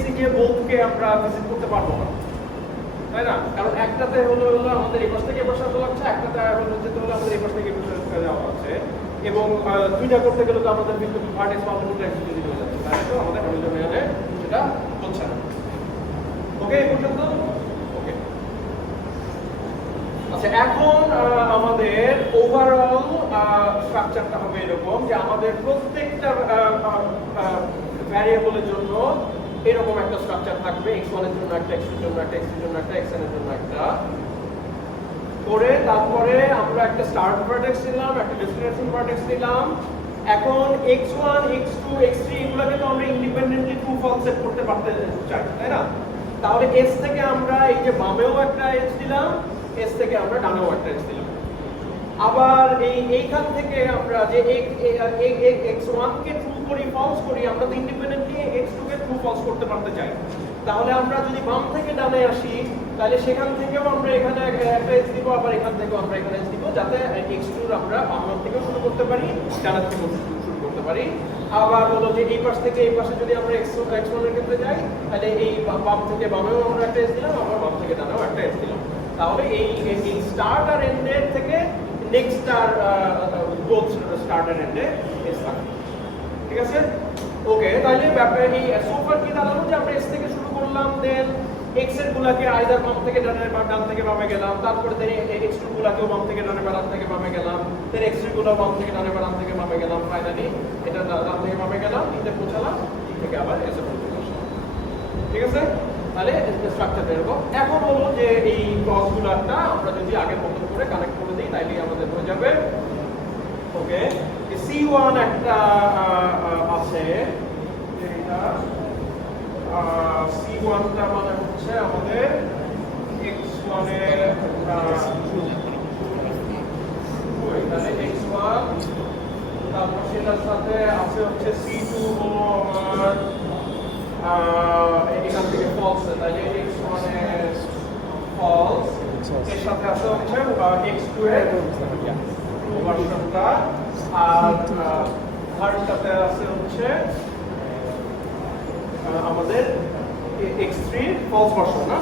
সিকে বোথকে আমরা ভিজিট করতে পারবো না, তাই না? কারণ একটাতে হলো আমাদের এই পাশ থেকে এই পাশে আসা লাগছে, একটাতে হলো যেতে হলে আমাদের এই পাশ থেকে এই পাশে যাওয়া আছে, এবং দুইটা করতে গেলে তো আমাদের কিন্তু ভার্টেক্স মাল্টিপল এক্সিকিউট হয়ে যাচ্ছে, তাই তো আমাদের হ্যামিল্টনিয়ানে সেটা হচ্ছে না। ওকে, এই পর্যন্ত ওকে। আচ্ছা, এখন আমাদের ওভারঅল স্ট্রাকচারটা হবে এরকম যে আমাদের প্রত্যেকটা ভ্যারিয়েবলের জন্য এরকম একটা স্ট্রাকচার থাকবে, x1 এর জন্য একটা, x2 এর জন্য একটা, x3 এর জন্য একটা, xn এর জন্য একটা করে তারপরে আমরা একটা স্টার্ট ভার্টেক্স নিলাম, একটা ডেস্টিনেশন ভার্টেক্স নিলাম। এখন x1 x2 x3 এগুলোকে তো আমরা ইন্ডিপেন্ডেন্টলি ট্রু ফলস সেট করতে পারতে চাই, তাই না? তাহলে এস থেকে আমরা এই যে বামেও একটা এজ দিলাম, এস থেকে আমরা ডানেও একটা এজ দিলাম। আবার এইখান থেকে আমরা যে x1 কে ট্রু করি ফলস করি, আমরা তো ইন্ডিপেন্ডেন্টলি x2 কে ট্রু ফলস করতে পারতে চাই। তাহলে আমরা যদি বাম থেকে ডানে আসি, তাহলে সেখান থেকেও আমরা এখানে একটা এজ দিব, আবার এখান থেকেও আমরা এখানে এজ দিব, যাতে x2 আমরা বাম থেকেও শুরু করতে পারি, ডানের থেকেও শুরু করতে পারি। আবার হলো যে এই পাশ থেকে এই পাশে যদি আমরা x1 এর ক্ষেত্রে যাই, তাহলে এই বাম থেকে বামেও আমরা একটা এজ দিলাম, আবার বাম থেকে ডানেও একটা এজ দিলাম। তাহলে এই স্টার্ট আর এন্ডের থেকে নেক্সট আর বোথ স্টার্ট আর এন্ডে এস থাকে। ঠিক আছে? ওকে, তাহলে ব্যাপারে এই সোফার কি দাঁড়ালো যে আমরা এস থেকে শুরু করলাম, দেন এক্স এর গুলাকে আইদার বাম থেকে ডানে বা ডান থেকে বামে গেলাম, তারপরে দেন এক্স টু গুলাকেও বাম থেকে ডানে বা ডান থেকে বামে গেলাম, দেন এক্স থ্রি গুলো বাম থেকে ডানে বা ডান থেকে বামে গেলাম, ফাইনালি এটা ডান থেকে বামে গেলাম, ইতে পৌঁছালাম, ই থেকে আবার এসে পৌঁছালাম। ঠিক আছে? তাহলে স্ট্রাকচার এরকম। এখন হলো যে এই ক্রস গুলাটা আমরা যদি আগের মতো করে কানেক্ট করে দিই, তাইলে আমাদের হয়ে যাবে। ওকে, C1 একটা আছে, এটা C1 টা মানে হচ্ছে আমাদের x1 এর তাহলে x1, তারপর সেটার সাথে আছে হচ্ছে C2 হলো আমার এখান থেকে ফলস, তাহলে x1 এর ফলস, এর সাথে আছে হচ্ছে x2 এর ভার্সনটা, আর থার্ডটাতে আছে হচ্ছে আমাদের x3 ফলস ভার্সন, না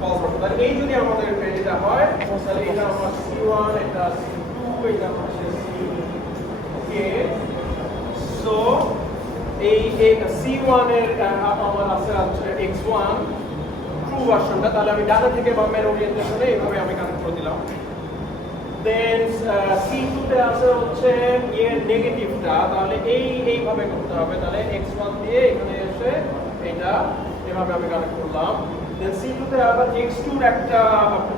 ফলস ভার্সন। তাহলে এই যদি আমাদের এটা হয়, তাহলে এটা আমার C1, এটা C2, এটা হচ্ছে C সো এই C1 এর আমার আছে x1 ট্রু ভার্সনটা, তাহলে আমি ডানে থেকে বামের ওরিয়েন্টেশনে এইভাবে আমি কানেক্ট করে দিলাম। দেন C2 তে আছে হচ্ছে এর নেগেটিভটা, তাহলে এইভাবে করতে হবে, তাহলে x1 দিয়ে এখানে এসে এটা এভাবে আমি কানেক্ট করলাম। দেন C2 তে আবার x2 এর একটা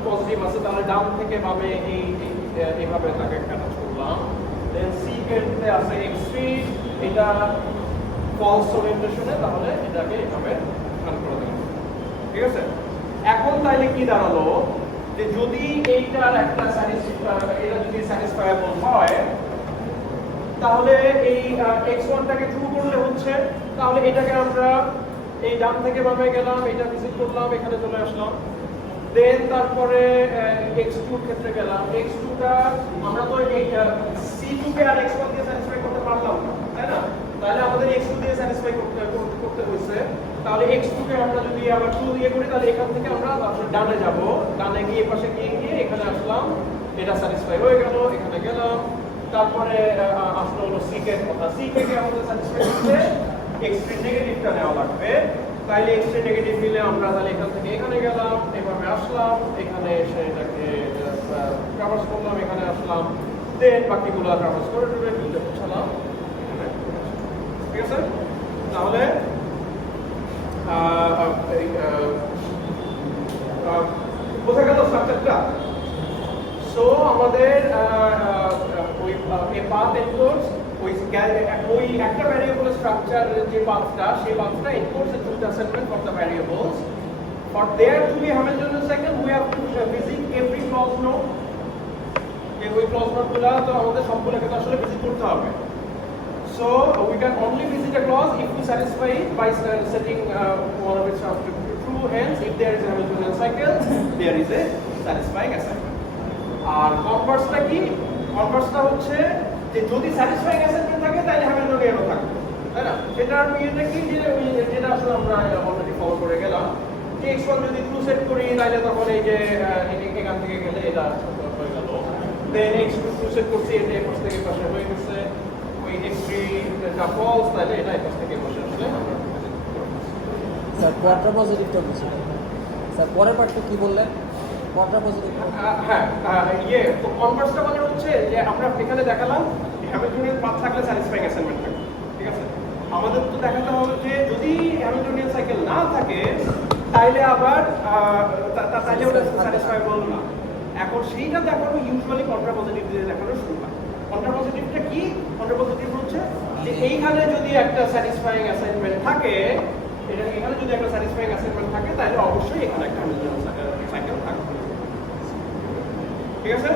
পজিটিভ আছে, তাহলে ডান থেকে বামে এইভাবে তাকে কানেক্ট করলাম। দেন C তে আছে x3, এটা ফলস ওরিয়েন্টেশনে, তাহলে এটাকে এভাবে কানেক্ট করে দিলাম। ঠিক আছে? এখন তাইলে কি দাঁড়ালো যে যদি এইটার একটা এটা যদি স্যাটিসফায়াবল হয়, তাহলে এই x1 টাকে ট্রু করলে হচ্ছে, তাহলে এটাকে আমরা এই ডান থেকে বামে গেলাম, এটা ভিজিট করলাম, এখানে চলে আসলাম। দেন তারপরে x2 এর ক্ষেত্রে গেলাম, x2 টা আমরা তো এই C2 কে আর x1 দিয়ে স্যাটিসফাই করতে পারলাম না, তাই না? তাহলে আমাদের x2 দিয়ে স্যাটিসফাই করতে হয়েছে। তাহলে x2 কে আমরা যদি আবার 2 দিয়ে করি, তাহলে এখান থেকে আমরা ডানে যাব, ডানে গিয়ে পাশে গিয়ে এখানে আসলাম, এটা স্যাটিসফাই হয়ে গেল, এখানে গেলাম। তারপরে আসলো হলো c কে কথা, c কে আমাদের স্যাটিসফাই করতে x3 নেগেটিভটা নেওয়া লাগবে। তাইলে x3 নেগেটিভ নিলে আমরা তাহলে এখান থেকে এখানে গেলাম, এভাবে আসলাম, এখানে এসে এটাকে ট্রাভার্স করলাম, এখানে আসলাম, দেন বাকিগুলো ট্রাভার্স করে টুলে পৌঁছালাম। ঠিক আছে? তাহলে বোঝা গেল স্ট্রাকচারটা? সো আমাদের ওই পাথ এনকোডস ওই একটা ভ্যারিয়েবলের স্ট্রাকচার যে পাথটা, সেই পাথটা encodes the truth assignment for the variables. For there to be Hamiltonian cycle, we have to visit every clause node. ওই ক্লজ নোডগুলো তো আমাদের সবগুলোকে তো আসলে ভিজিট করতে হবে। So we can only visit a clause if we satisfy it by setting one of its true. Hence, if there is a Hamiltonian cycle, there is a satisfying assignment. আর কনভার্সটা কি? কনভার্সটা হচ্ছে যে যদি স্যাটিসফাইং অ্যাসাইনমেন্ট থাকে তাহলে হ্যামিল্টনিয়ানও থাকবে, তাই না? সেটার ইয়েটা কি, যেটা আসলে আমরা অলরেডি ফলো করে গেলাম, যে x1 যদি ট্রু সেট করি তাহলে তখন এই যে এখান থেকে গেলে এটা হয়ে গেল। দেন x2 ট্রু সেট করছি, এটা এই পাশ থেকে পাশে হয়ে গেছে। ওই x3 টা ফলস, তাহলে এটা এই পাশ থেকে পাশে আসলে আমরা স্যার কোয়াড্রা পজিটিভটা বুঝি স্যার, পরের পার্টটা কি বললেন? কোয়াড্রা পজিটিভ, হ্যাঁ তো কনভার্সটা মানে হচ্ছে যে আমরা এখানে দেখালাম হ্যামিল্টনিয়ান পাথ থাকলে স্যাটিসফাইং অ্যাসাইনমেন্ট থাকে। ঠিক আছে? আমাদের তো দেখাতে হবে যে যদি হ্যামিল্টনিয়ান সাইকেল না থাকে তাইলে আবার তাইলে ওটা স্যাটিসফাইবল না। এখন সেইটা দেখানো ইউজুয়ালি কন্ট্রা পজিটিভ দিয়ে দেখানো শুরু হয়। কন্ট্রা পজিটিভটা কি? কন্ট্রা পজিটিভ হচ্ছে যে এইখানে যদি একটা স্যাটিসফাইং অ্যাসাইনমেন্ট থাকে এটা এখানে যদি একটা স্যাটিসফাইং অ্যাসাইনমেন্ট থাকে তাহলে অবশ্যই এখানে একটা হ্যামিল্টন সাইকেল থাকবে। ঠিক আছে?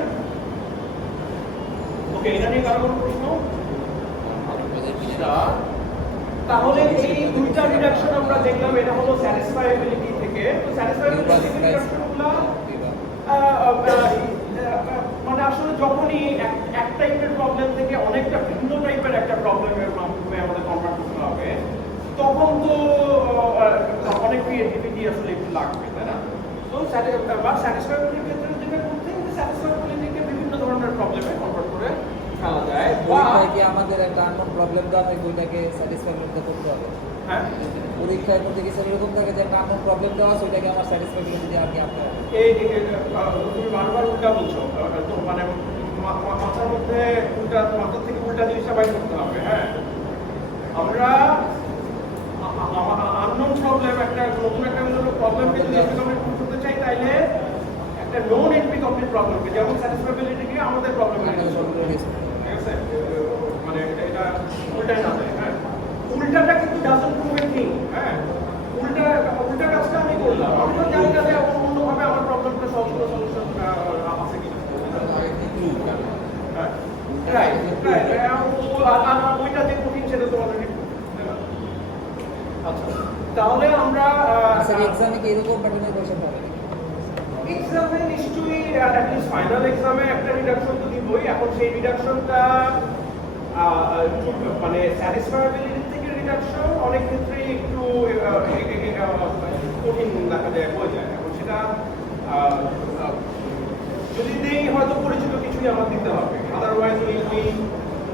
ওকে, এটা নিয়ে কারো কোনো প্রশ্ন? তাহলে এই দুইটা রিডাকশন আমরা দেখলাম, এটা হলো স্যাটিসফাইবিলিটি থেকে। তো স্যাটিসফাইবিলিটি থেকে রিডাকশনগুলো মানে আসলে যখনই এক টাইপের প্রবলেম থেকে অনেকটা ভিন্ন টাইপের একটা প্রবলেমের মাধ্যমে আমাদের কনভার্ট করতে হবে, তখন তো অনেক ক্রিয়েটিভিটি আসলে একটু লাগবে, তাই না? তো স্যাটিসফাইবিলিটির ক্ষেত্রে যেটা করতে হবে, স্যাটিসফাইবিলিটিকে বিভিন্ন ধরনের প্রবলেমে কনভার্ট করে ফেলা যায়। বা পরীক্ষায় কি আমাদের একটা আননোন প্রবলেম দেওয়া থাকে, ওইটাকে স্যাটিসফাইবিলিটি করতে হবে? হ্যাঁ, পরীক্ষার মধ্যে কিছু এরকম থাকে যে একটা আননোন প্রবলেম দেওয়া আছে, ওইটাকে আমার স্যাটিসফাইবিলিটি দিয়ে আগে আপনার এই তুমি বারবার উল্টা বলছো, তো মানে মাথার মধ্যে উল্টা, মাথার থেকে উল্টা জিনিসটা বাইর করতে হবে। হ্যাঁ, আমরা আননোন প্রবলেম, একটা নতুন একটা প্রবলেমকে যদি এনপি কমপ্লিট প্রুভ করতে চাই, তাইলে একটা নন এনপি কমপ্লিট প্রবলেমকে, যেমন স্যাটিসফাইবিলিটিকে আমাদের প্রবলেম, ঠিক আছে? মানে এটা উল্টাই না যায়। হ্যাঁ, উল্টাটা কিন্তু ডাজন্ট প্রুভ এ থিং। হ্যাঁ, উল্টা কাজটা আমি করলাম, আমি তো জানি না যে অন্যভাবে আমার প্রবলেমটা সলভ করার সলিউশন আছে কিনা। হ্যাঁ, রাইট রাইট। আর ওইটা যে কঠিন সেটা তো অলরেডি। আচ্ছা, তাহলে আমরা এক্সামে কি এরকম প্যাটার্নের কোশ্চেন হবে? এক্সামে নিশ্চয়ই অ্যাটলিস্ট ফাইনাল এক্সামে একটা রিডাকশন তো দিবই। এখন সেই রিডাকশনটা মানে স্যাটিসফাইবিলিটি থেকে রিডাকশন অনেক ক্ষেত্রে একটু কঠিন দেখা যায়, হয়ে যায়। এখন সেটা যদি দেই, হয়তো পরিচিত কিছুই আমার দিতে হবে, আদারওয়াইজ ওই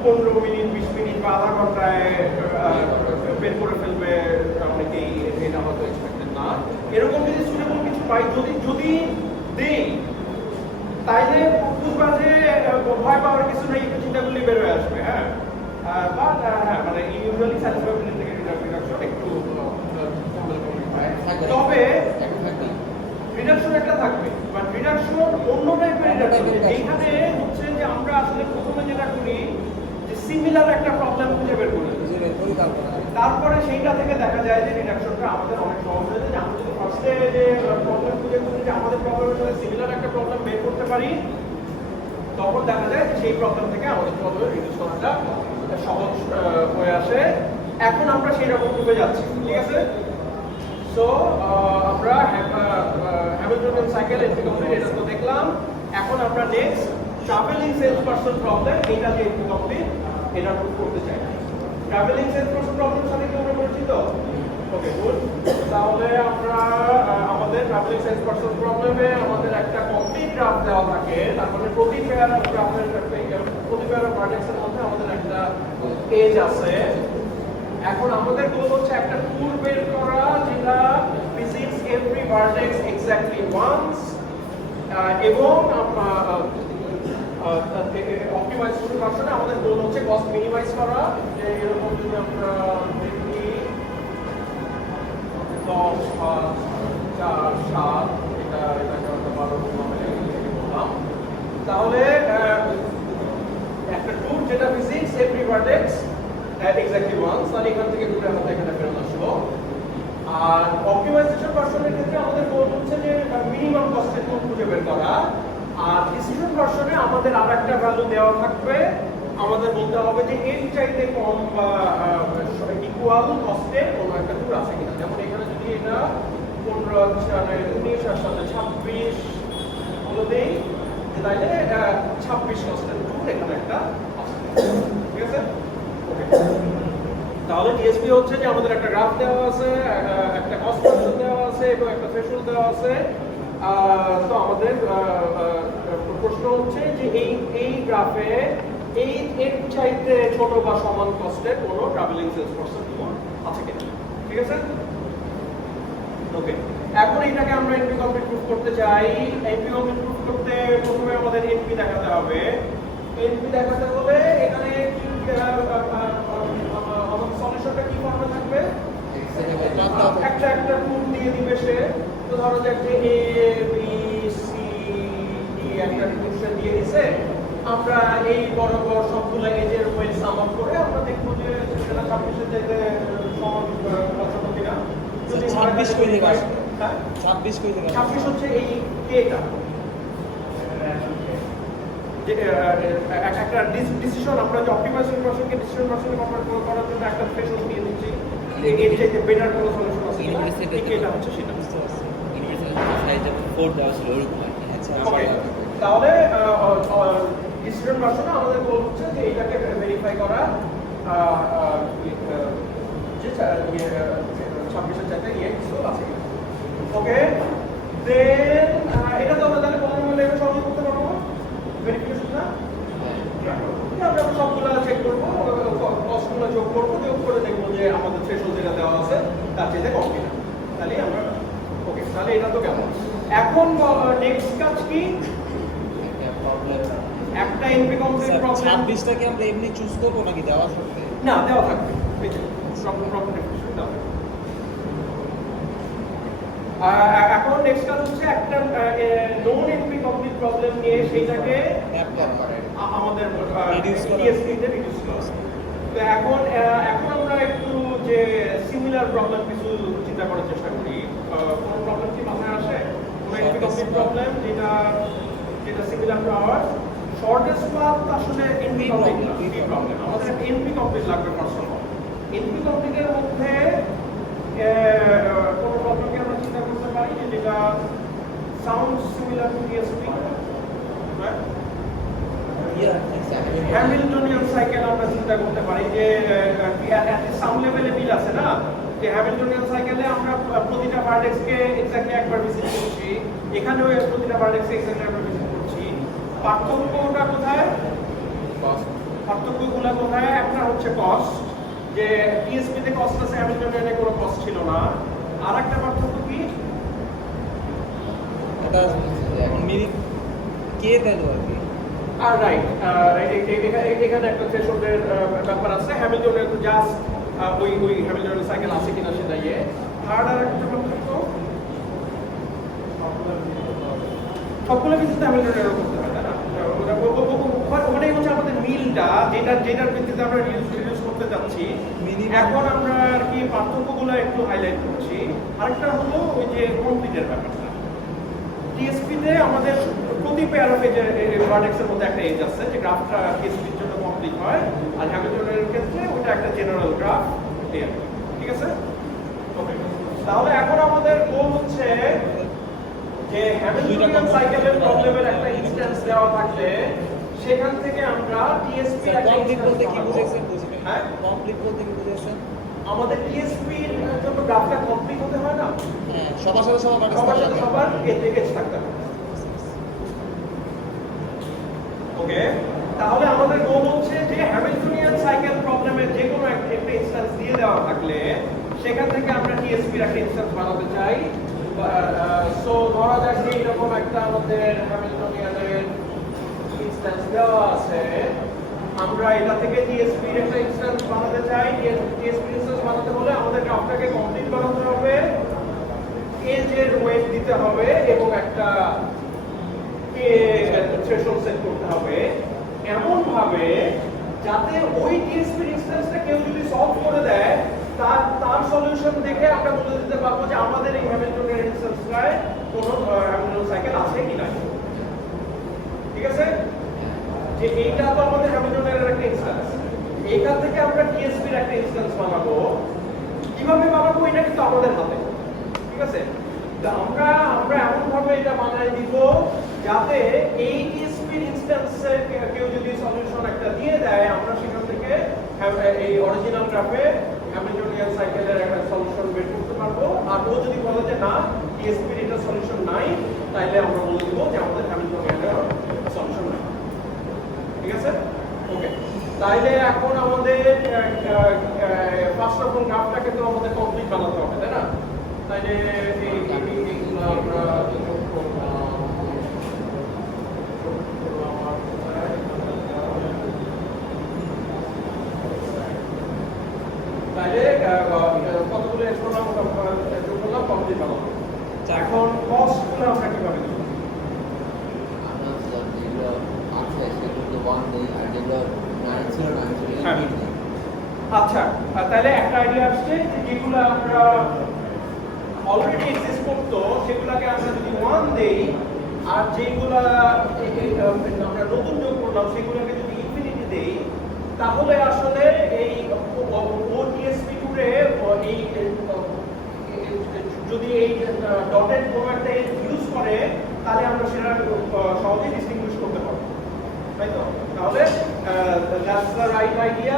15 মিনিট 20 মিনিট বা আধা ঘন্টায় বের করে ফেলবে অনেকেই, এটা হয়তো এক্সপেক্টেড না। এরকম যদি সুটেবল কিছু পাই, যদি দেই, তাইলে বুঝবা যে ভয় পাওয়ার কিছু নেই, একটু চিন্তা করলেই বের হয়ে আসবে। হ্যাঁ, বাট হ্যাঁ, মানে ইউজুয়ালি স্যাটিসফাইবিলিটি থেকে রিডাকশন একটু হয়। তবে রিডাকশন একটা থাকবে, বাট রিডাকশন অন্য টাইপের রিডাকশন। এইখানে হচ্ছে যে আমরা আসলে প্রথমে যেটা করি যে সিমিলার একটা প্রবলেম খুঁজে বের করি, তারপরে সেইটা থেকে দেখা যায় যে রিডাকশনটা আমাদের অনেক সহজ হয়ে যায়। যে আমরা যদি ফার্স্টে যে প্রবলেম খুঁজে খুঁজে যে আমাদের প্রবলেমের সাথে সিমিলার একটা প্রবলেম বের করতে পারি, তখন দেখা যায় যে সেই প্রবলেম থেকে আমাদের প্রবলেম রিডিউস করাটা সহজ হয়ে আসে। এখন আমরা সেই রকম রূপে যাচ্ছি, ঠিক আছে? সো আমরা হ্যামিল্টনিয়ান সাইকেল এনপি কমপ্লিট এটা তো দেখলাম। এখন আমরা next traveling sales person problem, এটা যে এনপি কমপ্লিট এটা প্রুভ করতে চাই। ট্রাভেলিং সেলস পারসন প্রবলেম সাথে কি আমরা পরিচিত? ওকে, গুড। তাহলে আমরা আমাদের ট্রাভেলিং সেলস পারসন প্রবলেমে আমাদের একটা কমপ্লিট গ্রাফ দেওয়া থাকে, তারপরে প্রতি পেয়ার অফ গ্রাফের প্রতি পেয়ার অফ ভার্টেক্সের মধ্যে আমাদের একটা এজ আছে। এখন আমাদের গোল হচ্ছে একটা ট্যুর বের করা যেটা visits every vertex exactly once, এবং অপটিমাইজ ভার্সনে আমাদের গোল হচ্ছে কস্ট মিনিমাইজ করা। যে এরকম যদি আমরা দেখি 10, 5, 4, 7, এটাকে আমরা 12 বললাম, তাহলে একটা ট্যুর যেটা visits every vertex exactly once, তাহলে এখান থেকে ঘুরে আমাদের এখানে ফেরত আসলো। আর অপটিমাইজেশন ভার্সনের ক্ষেত্রে আমাদের গোল হচ্ছে যে মিনিমাম কস্টের ট্যুর খুঁজে বের করা। আর ডিসিশন ভার্সনে আমাদের আর একটা ভ্যালু দেওয়া থাকবে, আমাদের বলতে হবে যে এর চাইতে কম বা ইকুয়াল কস্টের কোনো একটা ট্যুর আছে কিনা। যেমন এখানে যদি এটা 15, 19 আর সাথে 26 বলে দেই, তাইলে 26 কস্টের ট্যুর এখানে একটা আছে, ঠিক আছে? ওকে, তাহলে টিএসপি হচ্ছে যে আমাদের একটা গ্রাফ দেওয়া আছে, একটা কস্ট ফাংশন দেওয়া আছে এবং একটা থ্রেশহোল্ড দেওয়া আছে। তো আমাদের প্রশ্ন হচ্ছে যে এই গ্রাফে এর চাইতে ছোট বা সমান কস্টের কোনো ট্রাভেলিং সেলস পারসন আছে কিনা, ঠিক আছে? ওকে, এখন এটাকে আমরা এনপি কমপ্লিট প্রুফ করতে চাই। এনপি কমপ্লিট প্রুফ করতে প্রথমে আমাদের এনপি দেখাতে হবে। এনপি দেখাতে হলে এখানে কি আমাদের সলিউশনটা কি ফর্মে থাকবে? একটা একটা টুল দিয়ে দিবে সে। তো ধরো যে একটা এ বি সি ডি একটা টুলসে দিয়ে দিছে, আমরা এই বরাবর সবগুলো এজের ওয়েট সাম আপ করে আমরা দেখবো যে সেটা 26 এর চাইতে সমান কিনা। 26 কই থেকে আসে? হ্যাঁ 26 কই থেকে আসে? 26 হচ্ছে এই কেটা যে একটা ডিসিশন আমরা যে অপটিমাইজেশন ফাংশনকে ডিসিশন ফাংশনে কনভার্ট করার জন্য একটা থ্রেশহোল্ড দিয়ে দিচ্ছি এর চাইতে বেটার কোনো সলিউশন আছে কিনা এই কেটা হচ্ছে সেটা বুঝতে পারছি। ইউনিভার্সাল সাইজ যেমন 4 দেওয়া ছিল ওরকম আর কি। আচ্ছা ওকে তাহলে ডিসিশন ফাংশনে আমাদের গোল হচ্ছে যে এটাকে ভেরিফাই করা যে 26-এর চাইতে কিছু আছে ওকে দেন এটা তো আমরা তাহলে প্রথমে লেভেল সহজে করতে পারবো ভেরিফিকেশন না আমরা সবগুলো চেক করবো কস্টগুলো যোগ করবো যোগ করে দেখবো যে আমাদের থ্রেশহোল্ড যেটা দেওয়া আছে তার চাইতে কম কিনা তাহলে আমরা ওকে তাহলে এটা তো কেমন এখন নেক্সট কাজ কি প্রবলেম একটা এনপি কমপ্লিট প্রবলেম 26টা কি আমরা এমনি চুজ করব নাকি দেওয়া থাকবে? না দেওয়া থাকবে প্রবলেম ডেফিনিশন দেওয়া থাকবে এখন নেক্সট কাজ হচ্ছে একটা নন এনপি কমপ্লিট প্রবলেম নিয়ে সেইটাকে ম্যাপ করে আমাদের Reduce করা। TSP তে রিডিউস করা তো এখন আমরা একটু যে সিমিলার প্রবলেম কিছু চিন্তা করার চেষ্টা করি কোন প্রবলেম কি মাথায় আসে কোন এনপি কমপ্লিট প্রবলেম যেটা similar to hours shortest path আসলে এনপি কমপ্লিট না পি প্রবলেম আমাদের একটা এনপি কমপ্লিট লাগবে ফার্স্ট অফ অল এনপি কমপ্লিটের মধ্যে কোন প্রবলেমকে আমরা চিন্তা করতে পারি যে যেটা sound similar to TSP right Hamiltonian cycle আমরা চিন্তা করতে পারি যে সাম লেভেলে মিল আছে না যে হ্যামিল্টনিয়ান সাইকেলে আমরা প্রতিটা ভার্টেক্সকে এক্স্যাক্টলি একবার ভিজিট করছি এখানেও প্রতিটা ভার্টেক্সকে এক্স্যাক্টলি একবার ভিজিট করছি পার্থক্যটা কোথায় পার্থক্যগুলো কোথায় একটা হচ্ছে কস্ট যে টিএসপি তে কস্ট আছে হ্যামিল্টনিয়ানে কোনো কস্ট ছিল না আর একটা পার্থক্য কি এটা মিনিট কে দিল আর কি আর রাইট এখানে একটা থ্রেশহোল্ডের ব্যাপার আছে হ্যামিল্টনের তো জাস্ট ওই হ্যামিল্টনের সাইকেল আছে কিনা সেটা ইয়ে থার্ড আর একটা পার্থক্য সবগুলো কিন্তু হ্যামিল্টনের এরকম করতে হয় তাই না ওখানেই হচ্ছে আমাদের মিলটা যেটার ভিত্তিতে আমরা রিডিউস করতে যাচ্ছি এখন আমরা আর কি পার্থক্যগুলো একটু হাইলাইট করছি আরেকটা হলো ওই যে কমপ্লিটের ব্যাপারটা টিএসপি তে আমাদের প্রতি পেয়ার অফ ভার্টেক্সের মধ্যে একটা এজ আছে যে গ্রাফটা টিএসপির জন্য কমপ্লিট হয় আর হ্যামিল্টনের ক্ষেত্রে ওটা একটা জেনারেল গ্রাফ ঠিক আছে ওকে তাহলে এখন আমাদের গোল হচ্ছে যে হ্যামিল্টনিয়ান সাইকেলের প্রবলেমের একটা ইনস্ট্যান্স দেওয়া থাকলে সেখান থেকে আমরা টিএসপি কমপ্লিট বলতে কি বুঝাইছেন বুঝলেন হ্যাঁ কমপ্লিট বলতে কি বুঝাইছেন আমাদের টিএসপি এর জন্য গ্রাফটা কমপ্লিট হতে হয় না হ্যাঁ সবার সাথে সবার সাথে সবার এজ থাকতে হবে ওকে তাহলে আমাদের গোল হচ্ছে যে হ্যামিল্টনিয়ান সাইকেল প্রবলেমের যে কোনো একটা ইনস্ট্যান্স দিয়ে দেওয়া থাকলে সেখান থেকে আমরা টিএসপি এর একটা ইনস্ট্যান্স বানাতে চাই সো ধরা যাক যে এরকম একটা আমাদের হ্যামিল্টনিয়ানের ইনস্ট্যান্স দেওয়া আছে আমরা এটা থেকে টিএসপি এর একটা ইনস্ট্যান্স বানাতে চাই টিএসপি ইনস্ট্যান্স বানাতে হলে আমাদের গ্রাফটাকে কমপ্লিট বানাতে হবে এজ এর ওয়েট দিতে হবে এবং একটা থ্রেশহোল্ড সেট করতে হবে এমন ভাবে যাতে ওই টিএসপি ইনস্ট্যান্সটা কেউ যদি সলভ করে দেয় তার সলিউশন দেখে আমরা বলে দিতে পারবো যে আমাদের এই হ্যামিল্টনের ইনস্ট্যান্সটায় কোনো হ্যামিল্টন সাইকেল আছে কি না ঠিক আছে যে এইটা তো আমাদের হ্যামিল্টনের একটা ইনস্ট্যান্স এইখান থেকে আমরা টিএসপি এর একটা ইনস্ট্যান্স বানাবো কিভাবে বানাবো এটা কিন্তু আমাদের হাতে ঠিক আছে আমরা এমন ভাবে এটা বানাই দিব যাতে এই টিএসপি ইনস্ট্যান্সে কেউ যদি সলিউশন একটা দিয়ে দেয় আমরা সেখান থেকে এই অরিজিনাল গ্রাফে হ্যামিল্টনিয়ান সাইকেলের একটা সলিউশন বের করতে পারবো আর ও যদি বলে যে না টিএসপি এর এটা সলিউশন নাই তাহলে আমরা বলে দিব যে আমাদের হ্যামিল্টনিয়ানের সলিউশন নাই ঠিক আছে ওকে তাইলে এখন আমাদের ফার্স্ট অফ অল গ্রাফটাকে তো আমাদের কমপ্লিট বানাতে হবে তাই না তাইলে এইগুলো আমরা তাইলে কতগুলো এক্সপ্লোর করলাম কমপ্লিট বানাবো এখন কস্টগুলো আমরা কিভাবে দেবো আমরা যেগুলো আছে সেগুলো 1 দেই আর যেগুলো 9 ছিল 9 ছিল হ্যাঁ। আচ্ছা তাহলে একটা আইডিয়া আসছে যে যেগুলো আমরা অলরেডি এক্সিস্ট করতো সেগুলাকে আমরা যদি 1 দেই আর যেগুলা আমরা নতুন যোগ করলাম সেগুলোকে যদি ইনফিনিটি দেই তাহলে আসলে এই OTSP2 রে এই যদি এই ডটেড কোনো একটা ইউজ করে তাহলে আমরা সেটা সহজেই ডিস্টিংগুইশ করতে পারবো, তাই তো? তাহলে that's the right idea,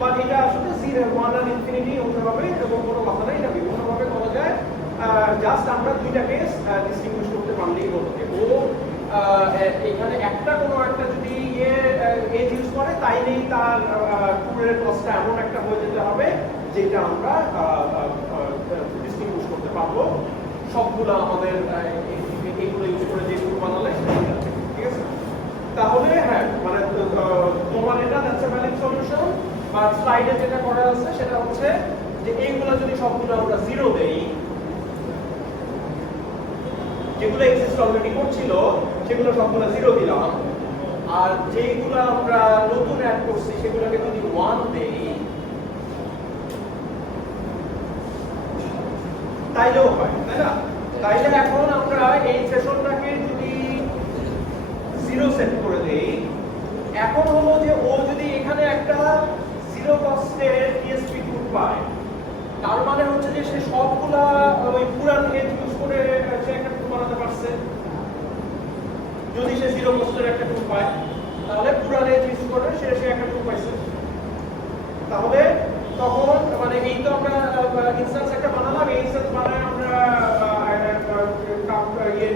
but এটা আসলে 1 আর ইনফিনিটি হতে হবে এবং কোনো কথা নাই, এটা বিভিন্নভাবে করা যায়। জাস্ট আমরা দুইটাকে ডিস্টিংগুইশ করতে পারলেই হলো। ও এখানে একটা কোনো একটা যদি এজ ইউজ করে তাইলেই তার টুরের কস্টটা এমন একটা হয়ে যেতে হবে যেটা আমরা ডিস্টিংগুইশ করতে পারবো সবগুলো আমাদের এইগুলো ইউজ করে যে টুর বানালে, ঠিক আছে? তাহলে হ্যাঁ, মানে তোমার এটা দ্যাটস আ ভ্যালিড সলিউশন। বা স্লাইডে যেটা করা আছে সেটা হচ্ছে যে এইগুলো যদি সবগুলো আমরা 0 দেই, যেগুলো এক্সিস্ট অলরেডি করছিল সেগুলো সবগুলো 0 দিলাম, আর যেগুলো আমরা নতুন অ্যাড করছি সেগুলোকে যদি 1 দেই তাইলেও হয়, তাই না? তাইলে এখন আমরা এই সেশনটাকে যদি 0 সেট করে দেই, এখন হলো যে ও যদি এখানে একটা 0 কস্টের TSP2 পায়, তার মানে হচ্ছে যে সে সবগুলা ওই পুরান এজ ইউজ করে সে একটা টুল বানাতে পারছে। যদি সে 0 কস্টের একটা টুল পায় তাহলে পুরান এজ ইউজ করে সে একটা টুল পাইছে। তাহলে তখন মানে এই তো আমরা ইনস্ট্যান্স একটা বানালাম, এই ইনস্ট্যান্স বানায় আমরা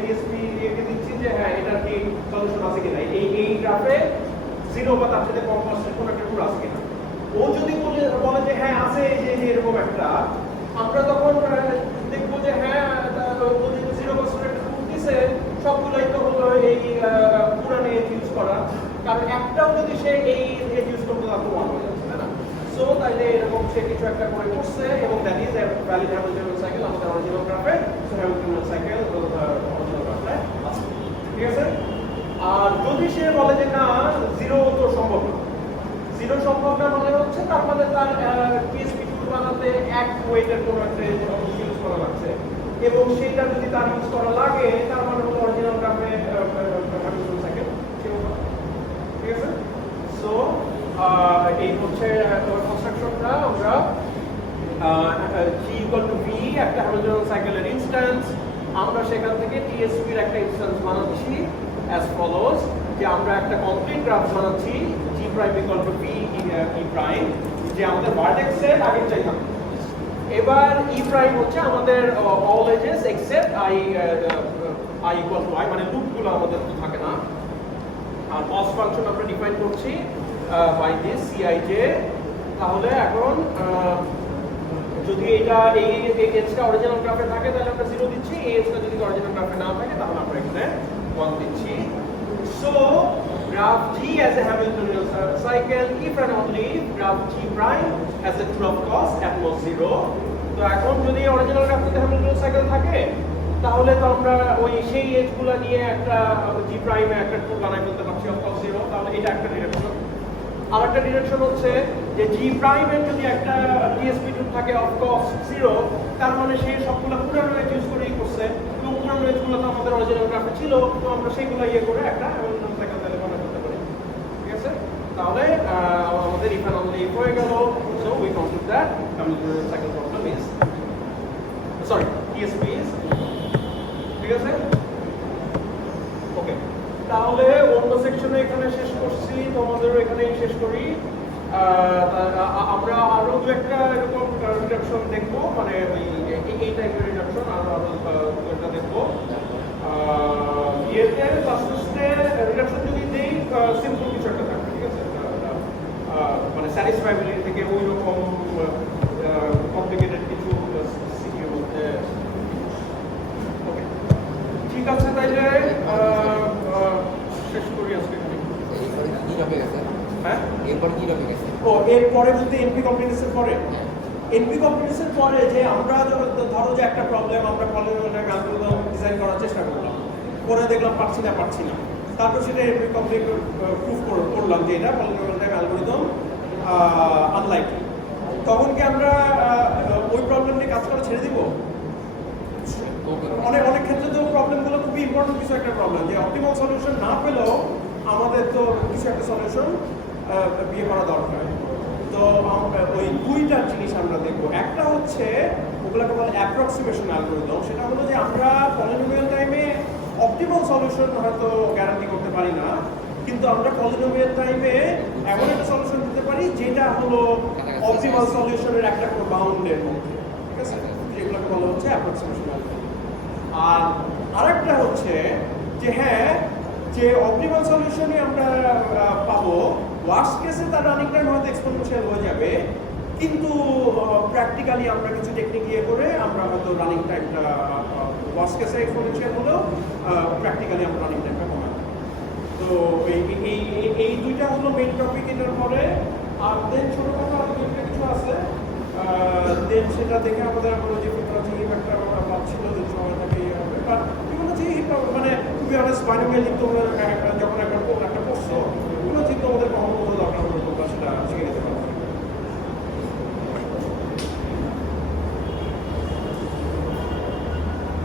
TSP কে দিচ্ছি যে হ্যাঁ এটার কি সলিউশন আছে কিনা, এই গ্রাফে 0 বা তার সাথে কম কস্টের কোনো একটা টুল আছে কিনা। ও যদি বলে যে হ্যাঁ আছে, যে এরকম একটা, আমরা তখন দেখবো যে হ্যাঁ ও যদি 0 কস্টের একটা টুল দিছে সবগুলোই তো হলো এই পুরানো এজ ইউজ করা, কারণ একটাও যদি সে এই এজ ইউজ করতে তাহলে 1 হয়ে যাচ্ছে, তাই না? সো তাইলে এরকম সে কিছু একটা করে করছে এবং that is a valid Hamiltonian cycle আমাদের অরিজিনাল গ্রাফে। সো হ্যামিল্টনিয়ান সাইকেল অরিজিনাল গ্রাফে আছে, ঠিক আছে? আর যদি সে বলে যে না 0 তো সম্ভব না, 0 সম্ভব না মানে হচ্ছে তার মানে তার TSP2 বানাতে এক ওয়েটের কোনো একটা ইউজ করা লাগছে এবং সেটা যদি তার ইউজ করা লাগে তার মানে হলো অরিজিনাল গ্রাফে হ্যামিল্টনিয়ান সাইকেল, ঠিক আছে? সো এই হচ্ছে কনস্ট্রাকশনটা। আমরা G equal to V একটা হ্যামিল্টনিয়ান সাইকেলের ইনস্ট্যান্স, আমরা সেখান থেকে TSP এর একটা ইনস্ট্যান্স বানাচ্ছি as follows, যে আমরা একটা কমপ্লিট গ্রাফ বানাচ্ছি G prime equal to V E prime, যে আমাদের ভার্টেক্সের আগের চাই থাকে। এবার E prime হচ্ছে আমাদের all edges except I equal to I, মানে লুপগুলো আমাদের তো থাকে না। আর কস্ট ফাংশন আমরা ডিফাইন করছি by this Cij। তাহলে এখন যদি এটা এই এজটা অরিজিনাল গ্রাফে থাকে তাহলে আমরা 0 দিচ্ছি, এই এজটা যদি অরিজিনাল গ্রাফে না থাকে তাহলে আমরা এখানে 1 দিচ্ছি। So graph G as a Hamiltonian cycle if and only graph G prime as a true of cost at most 0. তো এখন যদি অরিজিনাল গ্রাফে হ্যামিল্টনিয়ান সাইকেল থাকে তাহলে তো আমরা ওই সেই এজগুলো নিয়ে একটা G prime এ একটা টুল বানাই ফেলতে পারছি অফ কস্ট 0। তাহলে এটা একটা ডিরেকশন। আরেকটা ডিরেকশন হচ্ছে যে G prime এর যদি একটা TSP2 থাকে অফ কস্ট 0, তার মানে সেই সবগুলো পুরানো এজ ইউজ করেই করছে এবং পুরানো এজগুলো তো আমাদের অরিজিনাল গ্রাফে ছিল, তো আমরা সেইগুলো করে একটা হ্যামিল্টনিয়ান সাইকেল তাহলে বানাই ফেলতে পারি, ঠিক আছে? তাহলে আমাদের ইফ এন্ড অনলি ইফ হয়ে গেল। So we conclude that Hamiltonian cycle problem is sorry TSP is, ঠিক আছে? ওকে, তাহলে অন্য সেকশনে এখানে শেষ করছি, তোমাদেরও এখানেই শেষ করি। আমরা আরো দু একটা এরকম রিডাকশন দেখবো, মানে ওই এই টাইপের রিডাকশন আরো একটা দেখবো। ইয়েতে ক্লাসে রিডাকশন যদি দেই সিম্পল কিছু একটা থাকবে, ঠিক আছে? মানে স্যাটিসফাইবিলিটি থেকে ওই রকম কমপ্লিকেটেড কিছু সিকিউর মধ্যে। ওকে, ঠিক আছে, তাইলে শেষ করি আজকে। কি টপিক আছে? হ্যাঁ, এরপর কি টপিক আছে? ও এর পরে বলতে এনপি কমপ্লিটেন্সের পরে, এনপি কমপ্লিটেন্সের পরে যে আমরা ধরো যে একটা প্রবলেম আমরা পলিনোমিয়াল অ্যালগরিদম ডিজাইন করার চেষ্টা করলাম, করে দেখলাম পারছি না, তারপর সেটা এনপি কমপ্লিট প্রুফ করলাম যে এটা পলিনোমিয়াল অ্যালগরিদম আনলাইকলি। তখন কি আমরা ওই প্রবলেম নিয়ে কাজ করা ছেড়ে দিব? কিছু একটা প্রবলেম যে অপটিমাল সলিউশন না পেলেও আমাদের তো কিছু একটা সলিউশন বিয়ে করা দরকার। তো ওই দুইটা জিনিস আমরা দেখবো। একটা হচ্ছে ওগুলোকে বলে অ্যাপ্রক্সিমেশন অ্যালগরিদম। সেটা হলো যে আমরা পলিনোমিয়াল টাইমে অপটিমাল সলিউশন হয়তো গ্যারান্টি করতে পারি না, কিন্তু আমরা পলিনোমিয়াল টাইমে এমন একটা সলিউশন দিতে পারি যেটা হলো অপটিমাল সলিউশনের একটা কোনো বাউন্ডের মধ্যে, ঠিক আছে? যেগুলোকে বলা হচ্ছে অ্যাপ্রক্সিমেশন অ্যালগরিদম। আর আরেকটা হচ্ছে যে হ্যাঁ, যে অপটিমাল সলিউশনে আমরা পাবো, ওয়ার্স্ট কেসে তার রানিং টাইম হয়তো এক্সপোনেনশিয়াল হয়ে যাবে, কিন্তু প্র্যাকটিক্যালি আমরা কিছু টেকনিক ইয়ে করে আমরা হয়তো রানিং টাইমটা ওয়ার্স্ট কেসে এক্সপোনেনশিয়াল হলেও প্র্যাকটিক্যালি আমরা রানিং টাইমটা কমাই। তো এই দুইটা হলো মেইন টপিক এটার পরে। আর দেন ছোটখাটো আরো দুইটা কিছু আছে, দেন সেটা দেখে আমাদের বলে যে ফিবোনাচি হিপ একটা ভাবছিল যে সময়টাকে ইয়ে হবে, বাট ফিবোনাচি হিপ মানে খুবই অনেস্ট বাইনোমিয়াল হিপ তো